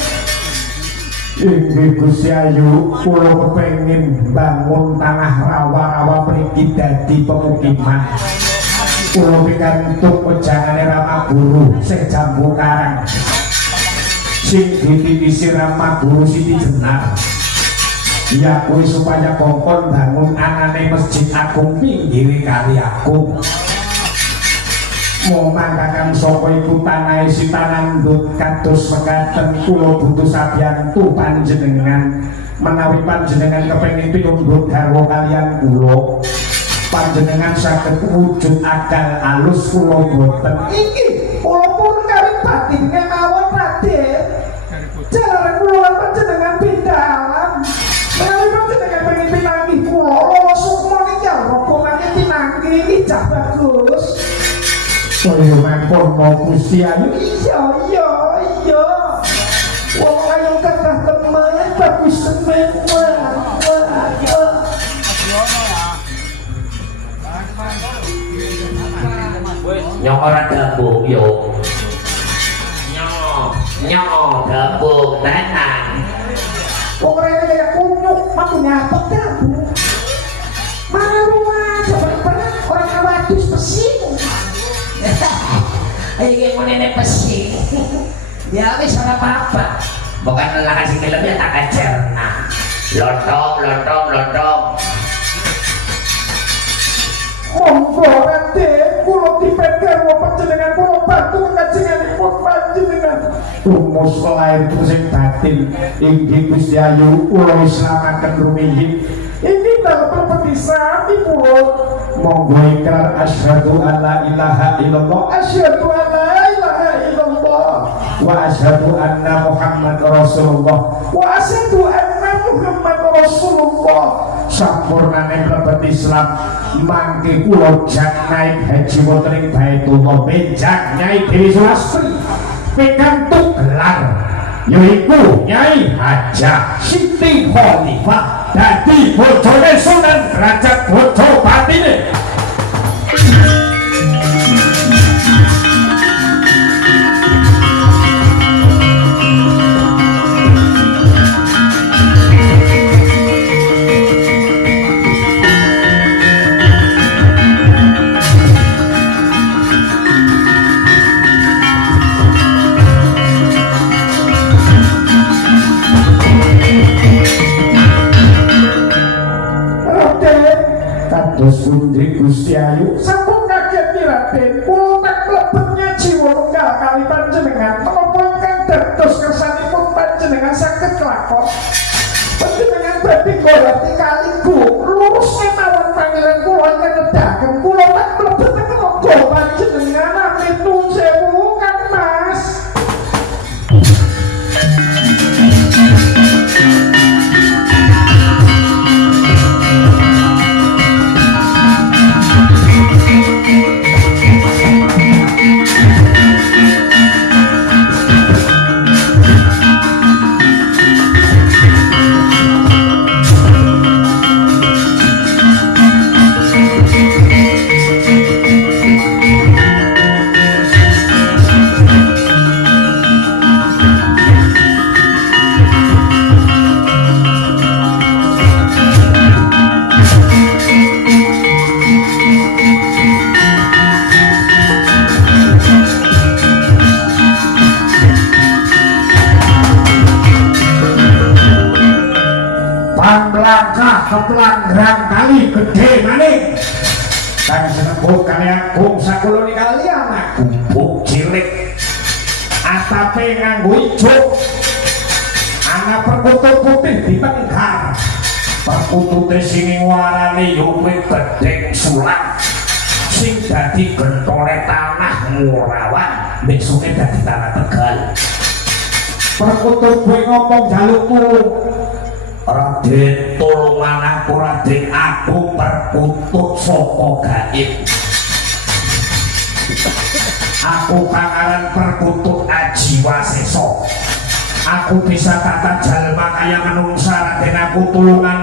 Inggih Gusti Ayu, kulo kepengin bangun tanah rawa-rawa mriki dadi pemukiman. Kulo pikantuk wejangane Rama Guru sing jambu karang. Sing dititisi Rama Guru Siti Jenar. Ya kuwi supaya kongkon bangun anane masjid agung pinggire kali agung. Momangkakan sapa iku tanahe sitanandut kados mekaten kula butuh sabiyantu panjenengan menawi panjenengan kepengin pinumbuk garwa kaliyan kula. Panjenengan saged wujud akal alus kula boten. Iki kula pun kali batin kemawon Raden. Jalaran kula panjenengan pindahan. Menawi panjenengan pengen pinangi kula loro sukma niki rokonane pinangi iki cah bagus. Saya mangkon mau Gusti Ayu. Iya. Wong ayo kathah temen bagus temen. Nyong ora gabung yuk. Nyong gabung tenan. Wong rene kaya kunyuk mampu nyatok gabung. Mana ruang sebenarnya orang awadus pesing. Iki menene pesing. Ya wis ora apa-apa. Bukan lah kasih film ya tak kacerna. Lontong. Monggo Raden, kula dipegang wa panjenengan kula bantu kajenganipun panjenengan. Rumus lair sing batin inggih Gusti Ayu kula islamaken rumiyin. Ini dalam perpetisaan di pulau. Monggo ikrar asyhadu an la ilaha illallah, asyhadu an la ilaha illallah, wa asyhadu anna Muhammad Rasulullah, wa asyhadu anna Muhammad Rasulullah. Sampurnane mlebet Islam mangke kula jak naik haji wonten ing Baitullah benjak Nyai Dewi Sulastri pikantuk gelar yaiku Nyai Hajah Siti Khalifah dadi bojone Sunan Derajat Bojo Batine. Dados pundi Gusti Ayu sampun kaget Raden kula tak mlebetnya jiwa tunggal kali panjenengan menapa ingkang dados kersanipun panjenengan saged kelakon panjenengan badhe golati kaliku lurus mawon pangeran kula ingkang nedahaken kula tak mlebetaken uga panjenengan amin nuwun sewu Kang Mas. Kepelanggrang kali gede maning kang senepuh kali agung sakuloni kalian aku buk cilik atape nganggo ijo ana perkutut putih ditengkar perkutute sing warane yuwe gedeng sulang sing dadi gentole tanah Ngurawan besuke dadi tanah Tegal perkutut kuwi ngomong jaluk tulung Raden tulungan aku Raden aku perkutut saka gaib aku kangaran perkutut Aji Waseso aku bisa tata jalma kaya menungsa Raden aku tulungan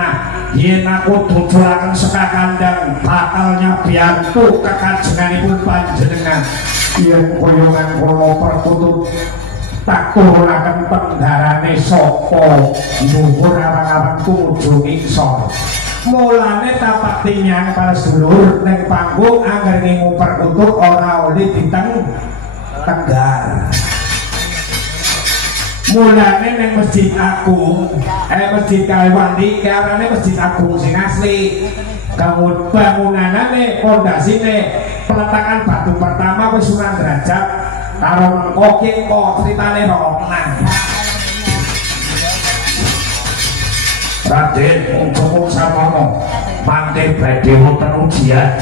yen aku dudulaken sekakandang bakalnya biantu kekajenganipun panjenengan yen koyongan kula perkutut tak turunaken penggarane sapa dhuwur arang-arang tumuju ngisor mulane tapak tinyang para sedulur ning panggung angger ngingu perkutut ora oleh tenggar mulane ning masjid agung masjid Kalewandi karane masjid agung sing asli kamu bangunanane pondasine peletakan batu pertama wis Sunan Derajat karo mengko ki kok critane rokonan Raden unjuk samono mangke badhe wonten ujian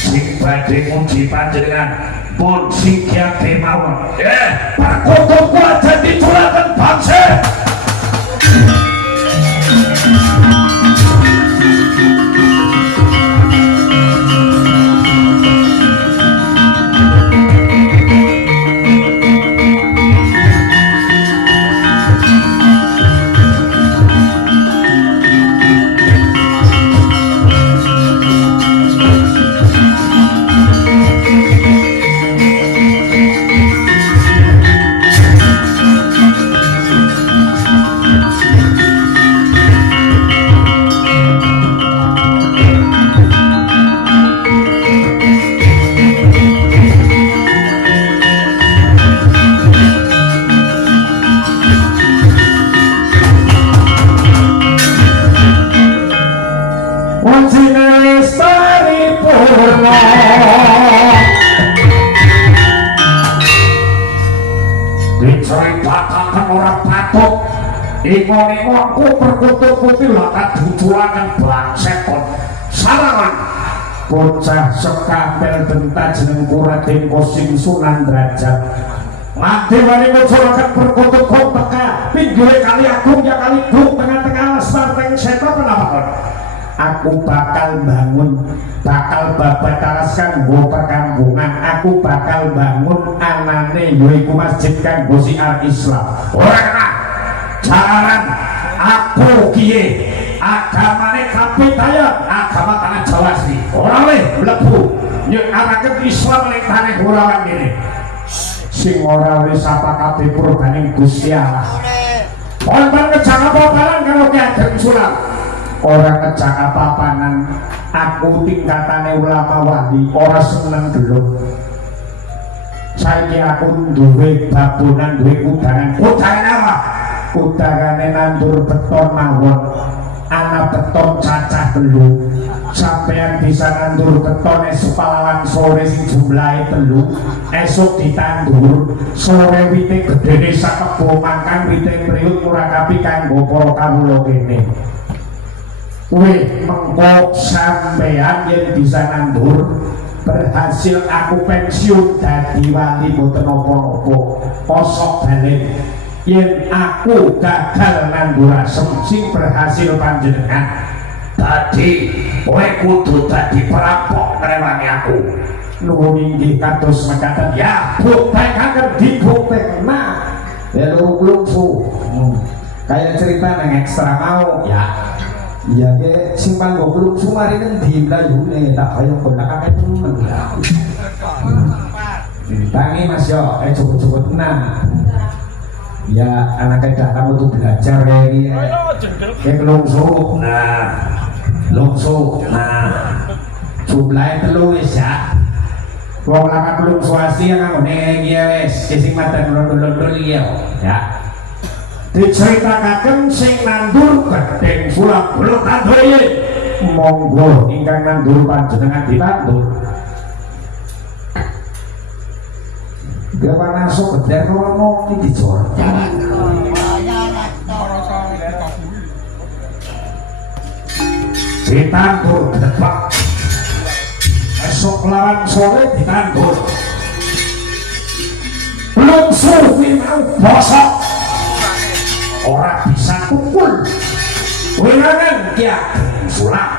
sing badhe nguji panjenengan pun sikyat mawon perkutut aja diculaken bangsa diceritakan orang patut ingon-ingon aku perkutut putih lakat dudulakan blangsekon sarangan bocah sekapel bentar jenengku Raden Kosim Sunan Derajat mati wani ngocolakan perkutut kau teka pinggirnya kali agung ya kali duk tengah-tengah alas parteng seto kenapa aku bakal bangun bakal babat alas kanggo perkampungan aku bakal bangun anane yaiku masjid kanggo siar Islam ora kena jalan aku kiye agamane kabeh kaya agama tanah Jawa asli ora oleh mlebu nyek araken Islam ning tanah Ngurawan kene sing ora oleh sapa kabeh kurbaning Gusti Allah kon ngejak apa-apaan karo Ki Ageng Sunan orang ngejak apa-apaan aku tingkatane ulama wali ora seneng delok saiki aku duwe babonan duwe kudangan kudane apa kudarane nandur beton mawon ana keton cacah telu sampeyan bisa nandur keton esuk pahlawan sore sing jumlahe telu esuk ditandur sore wite gedene sak kebo mangkan wite priut murakapi kanggo para kawula kene kuwi mengko sampeyan yen bisa nandur berhasil aku pensiun dadi wali boten apa-apa kosok balik yen aku gagal nandur asem sing berhasil panjenengan tadi kowe kudu dadi perampok ngrewangi aku nuwun inggih kados mekaten ya buktekaken dibuktekna ya lungsu kayak cerita nang ekstra mau ya iya ke simpan gua belum sumari nanti belayune tak hayang pun nak kakek temen tangi mas yo cukup tenang ya anaknya kamu tuh belajar kayak lungsu jumlahnya telu wis ya wong laka lungsu asli yang aku nengi wis sing mata londol ya diceritakan sing nandur gedeng sulap belum tandoye monggo ingkang nandur panjenengan ditandur gawan nasuk gedeng rono iki dicor ditandur gedebak esok lawan sore ditandur belum suwi mau bosok orang bisa pukul wilangan ya sulap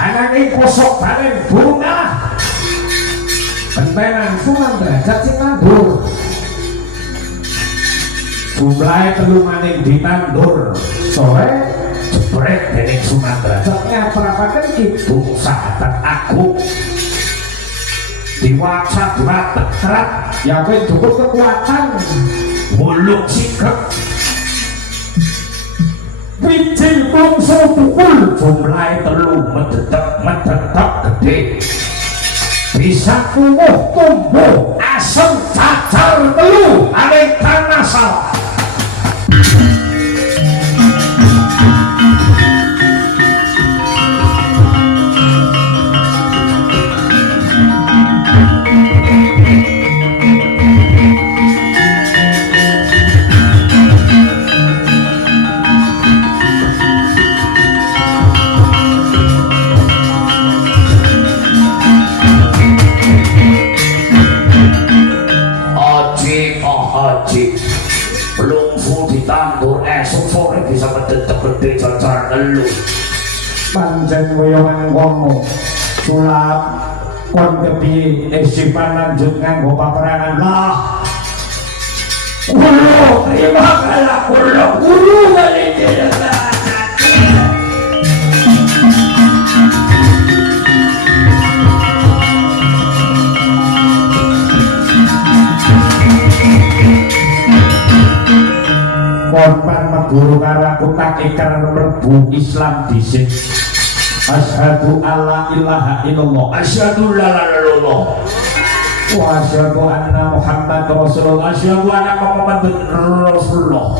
anaknya kosok balen bunga pentenan suman derajat sing nandur jumlahnya telu maning ditandur sore jebret dening suman derajatnya perapakan ibu sahabat aku diwaca terat ya kowe cukup kekuatan buluk sikep biji bungsu pukul jumlahnya telu medetep gede bisa tumbuh asem cacar telu aneka nasal panjen woyongan ngomong sulap kon kepi esipan lanjut nganggo paperangan lah kulo terima kalah kulo kali tidak korban meguru karaku tak ikan mlebu Islam dhisik asyhadu alla ilaha illallah asyhadu la ilaha illallah wa asyhadu anna Muhammad Rasulullah asyhadu anna Muhammad Rasulullah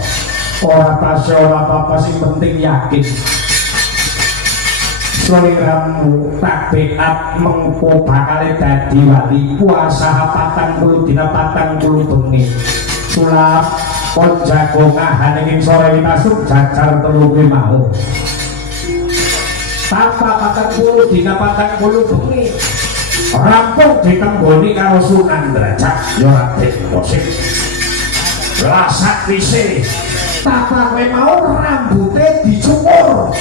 ora apa-apa sing penting yakin seliramu tak beat mengko bakal dadi wali puasa 40 dina 40 bengi sulap kon jago ngahan ingin sore dimasuk jajar telu kuwi mau tanpa 40 dina 40 bengi rampung ditembboni karo Sunan Derajat ya Raden Musik lasak wise tapa kowe mau rambutnya dicukur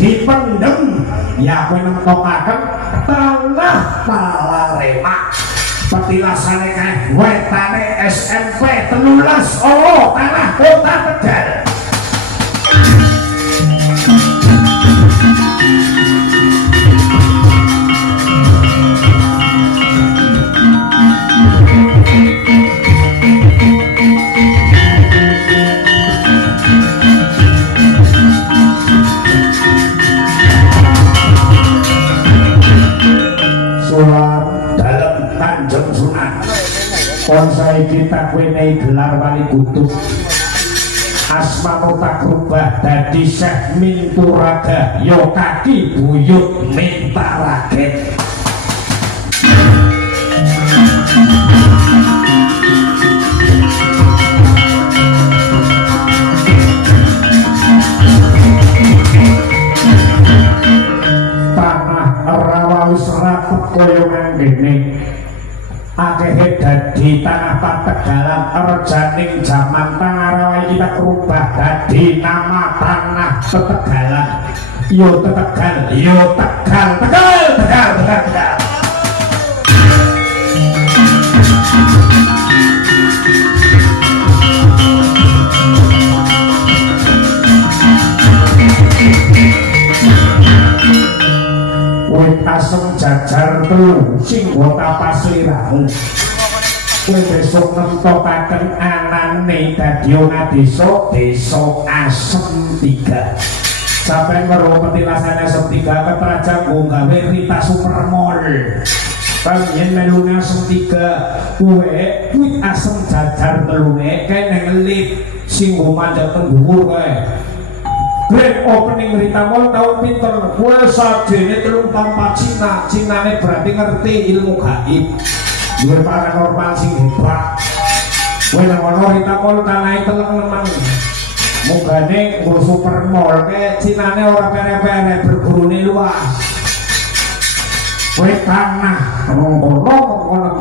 dipendem ya kowe nemtokaken tanah Palarema petilasane kae wetane SMP 13 tanah Kota Tegal konsai kita kwenei gelar wali kutub asmanu tak rubah dadi Syekh Minturaga yo kaki buyut minta raket. Tanah rawa wis rapet kaya ngene akehe dadi tanah Pategalan rejaning jaman tanah rawa kita berubah dadi nama tanah Tetegalan. Yo Tetegal, yo Tegal, Tegal, Tegal, Tegal, Tegal. Wit asem jajar telu sing bota pasliramu. Kowe besok nemtokaken anane dadi desa desa Asem 3. Sampai weruh petilasan Asem 3 ketrajan nggawe Rita Supermall. Panjen melune Asem 3 kowe wit asem jajar telune kene ngelit sing manjat dhuwur kowe. Grand opening Rita Mall tahun pinter gue sajene telung tanpa Cina-Cinane berarti ngerti ilmu gaib gue paranormal sing hebat gue ngono Rita Mall tanai teleng nemen mugane gue super mall ke Cinane ora pere-pere bergurune luas gue tanah ngomong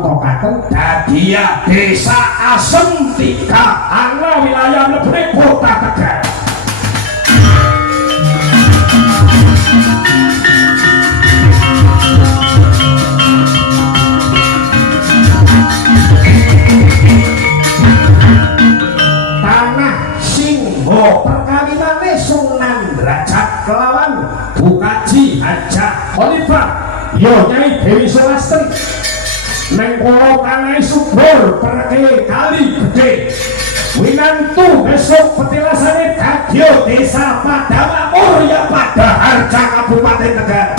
tokaken dadi ya desa Asem 3 ana wilayah lebih kota Tegal. Tanah Singho perkawinane Sunan Derajat kelawan Bukaji Hajah Khalifah yo Nyai Dewi Sulastri neng kono tanah subur perke kali gede winantu besok petilasane Gadyo desa Padamakmur ya Padaharja Kabupaten Tegal.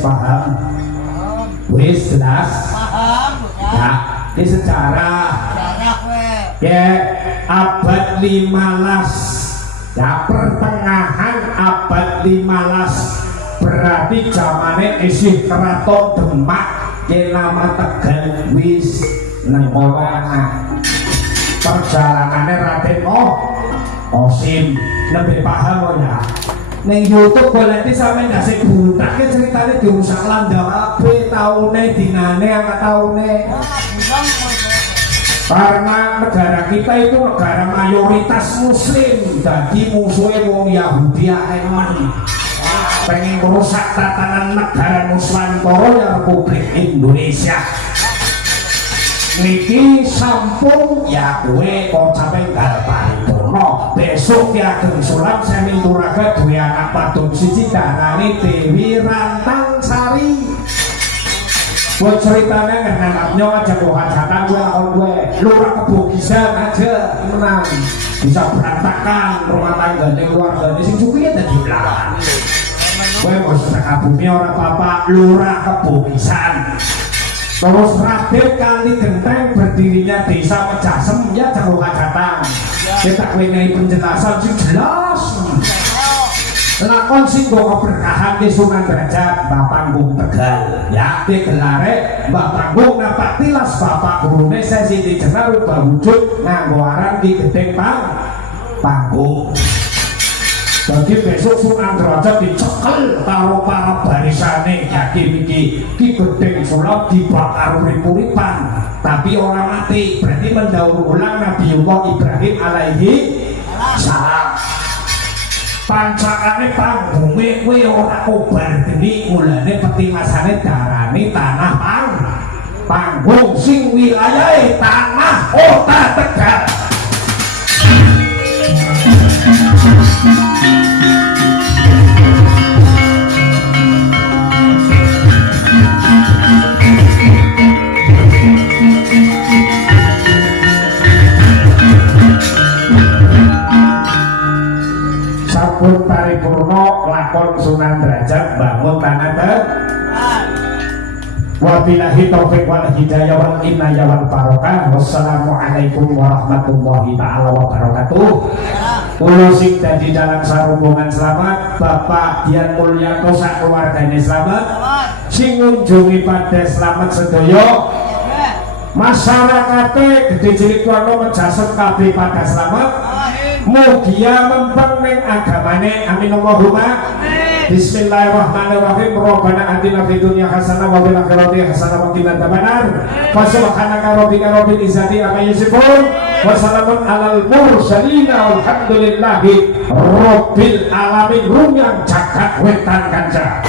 Paham? Wis jelas? Paham, Ya, di sejarah ya abad 15 ya pertengahan abad 15 berarti zamane isih keraton Demak yang nama Tegal wis nang kono ana perjalanannya Raden Osim lebih paham ya. Neng YouTube boleh di sampe ngasih butak ke ceritanya diusak landang abe taune dinane angkat taune karena negara kita itu negara mayoritas muslim jadi musuhnya wong Yahudi eman pengen merusak tatanan negara Nusantara ya Republik Indonesia niki sampung ya kue kok sampai gak paripurna besok ya Ageng Sulam saya Minturaga duwe anak padung siji darane Dewi Rantang Sari buat ceritanya ngenanapnya aja gue hajatan gue lakon gue lurah kebogisan aja menang bisa berantakan rumah tangga dan keluarga sing cukup ya tadi belakang gue mau sedekah bumi orang bapak lurah kebogisan. Terus Raden Kali Genteng berdirinya desa Pejasem ya Jago Hajatan. Kita klinai penjelasan sing jelas. Lakon sing go keberkahan di Sunan Derajat Bapak Panggung Tegal. Ya digelare Mbak Panggung napak tilas Bapak gurune sesi dijenar ubah wujud nganggo aran di gedeng panggung. Jadi besok Sunan Derajat dicekel karo para barisane yakin iki gedeng Sulam dibakar urip-uripan tapi orang mati berarti mendaur ulang Nabi Ibrahim alaihi salam. Pancakane panggunge kuwi ora kobar geni mulane petilasane darane tanah panggung sing wilayahe tanah kota Tegal. Sampun tarik wabillahi taufiq wal hidayah wal inayah wal barokah. Wassalamualaikum warahmatullahi taala wabarakatuh. Kulo sing dadi dalam sarungan selamat, Bapak Dian Mulyanto sak keluargane selamat, sing ngunjungi pada selamat sedaya, masyarakate gede cilik tuano menjasut kabeh pada selamat. Mugia mempeng ning agamane, amin Allahumma. Bismillahirrahmanirrahim. Rabbana atina fid dunya hasanah wa fil akhirati hasanah wa qina adzabannar. Wa subhanaka rabbika rabbil izzati amma yasifun. Wa salamun alal mursalin walhamdulillahi rabbil alamin. Runyang jagat wetan kanca.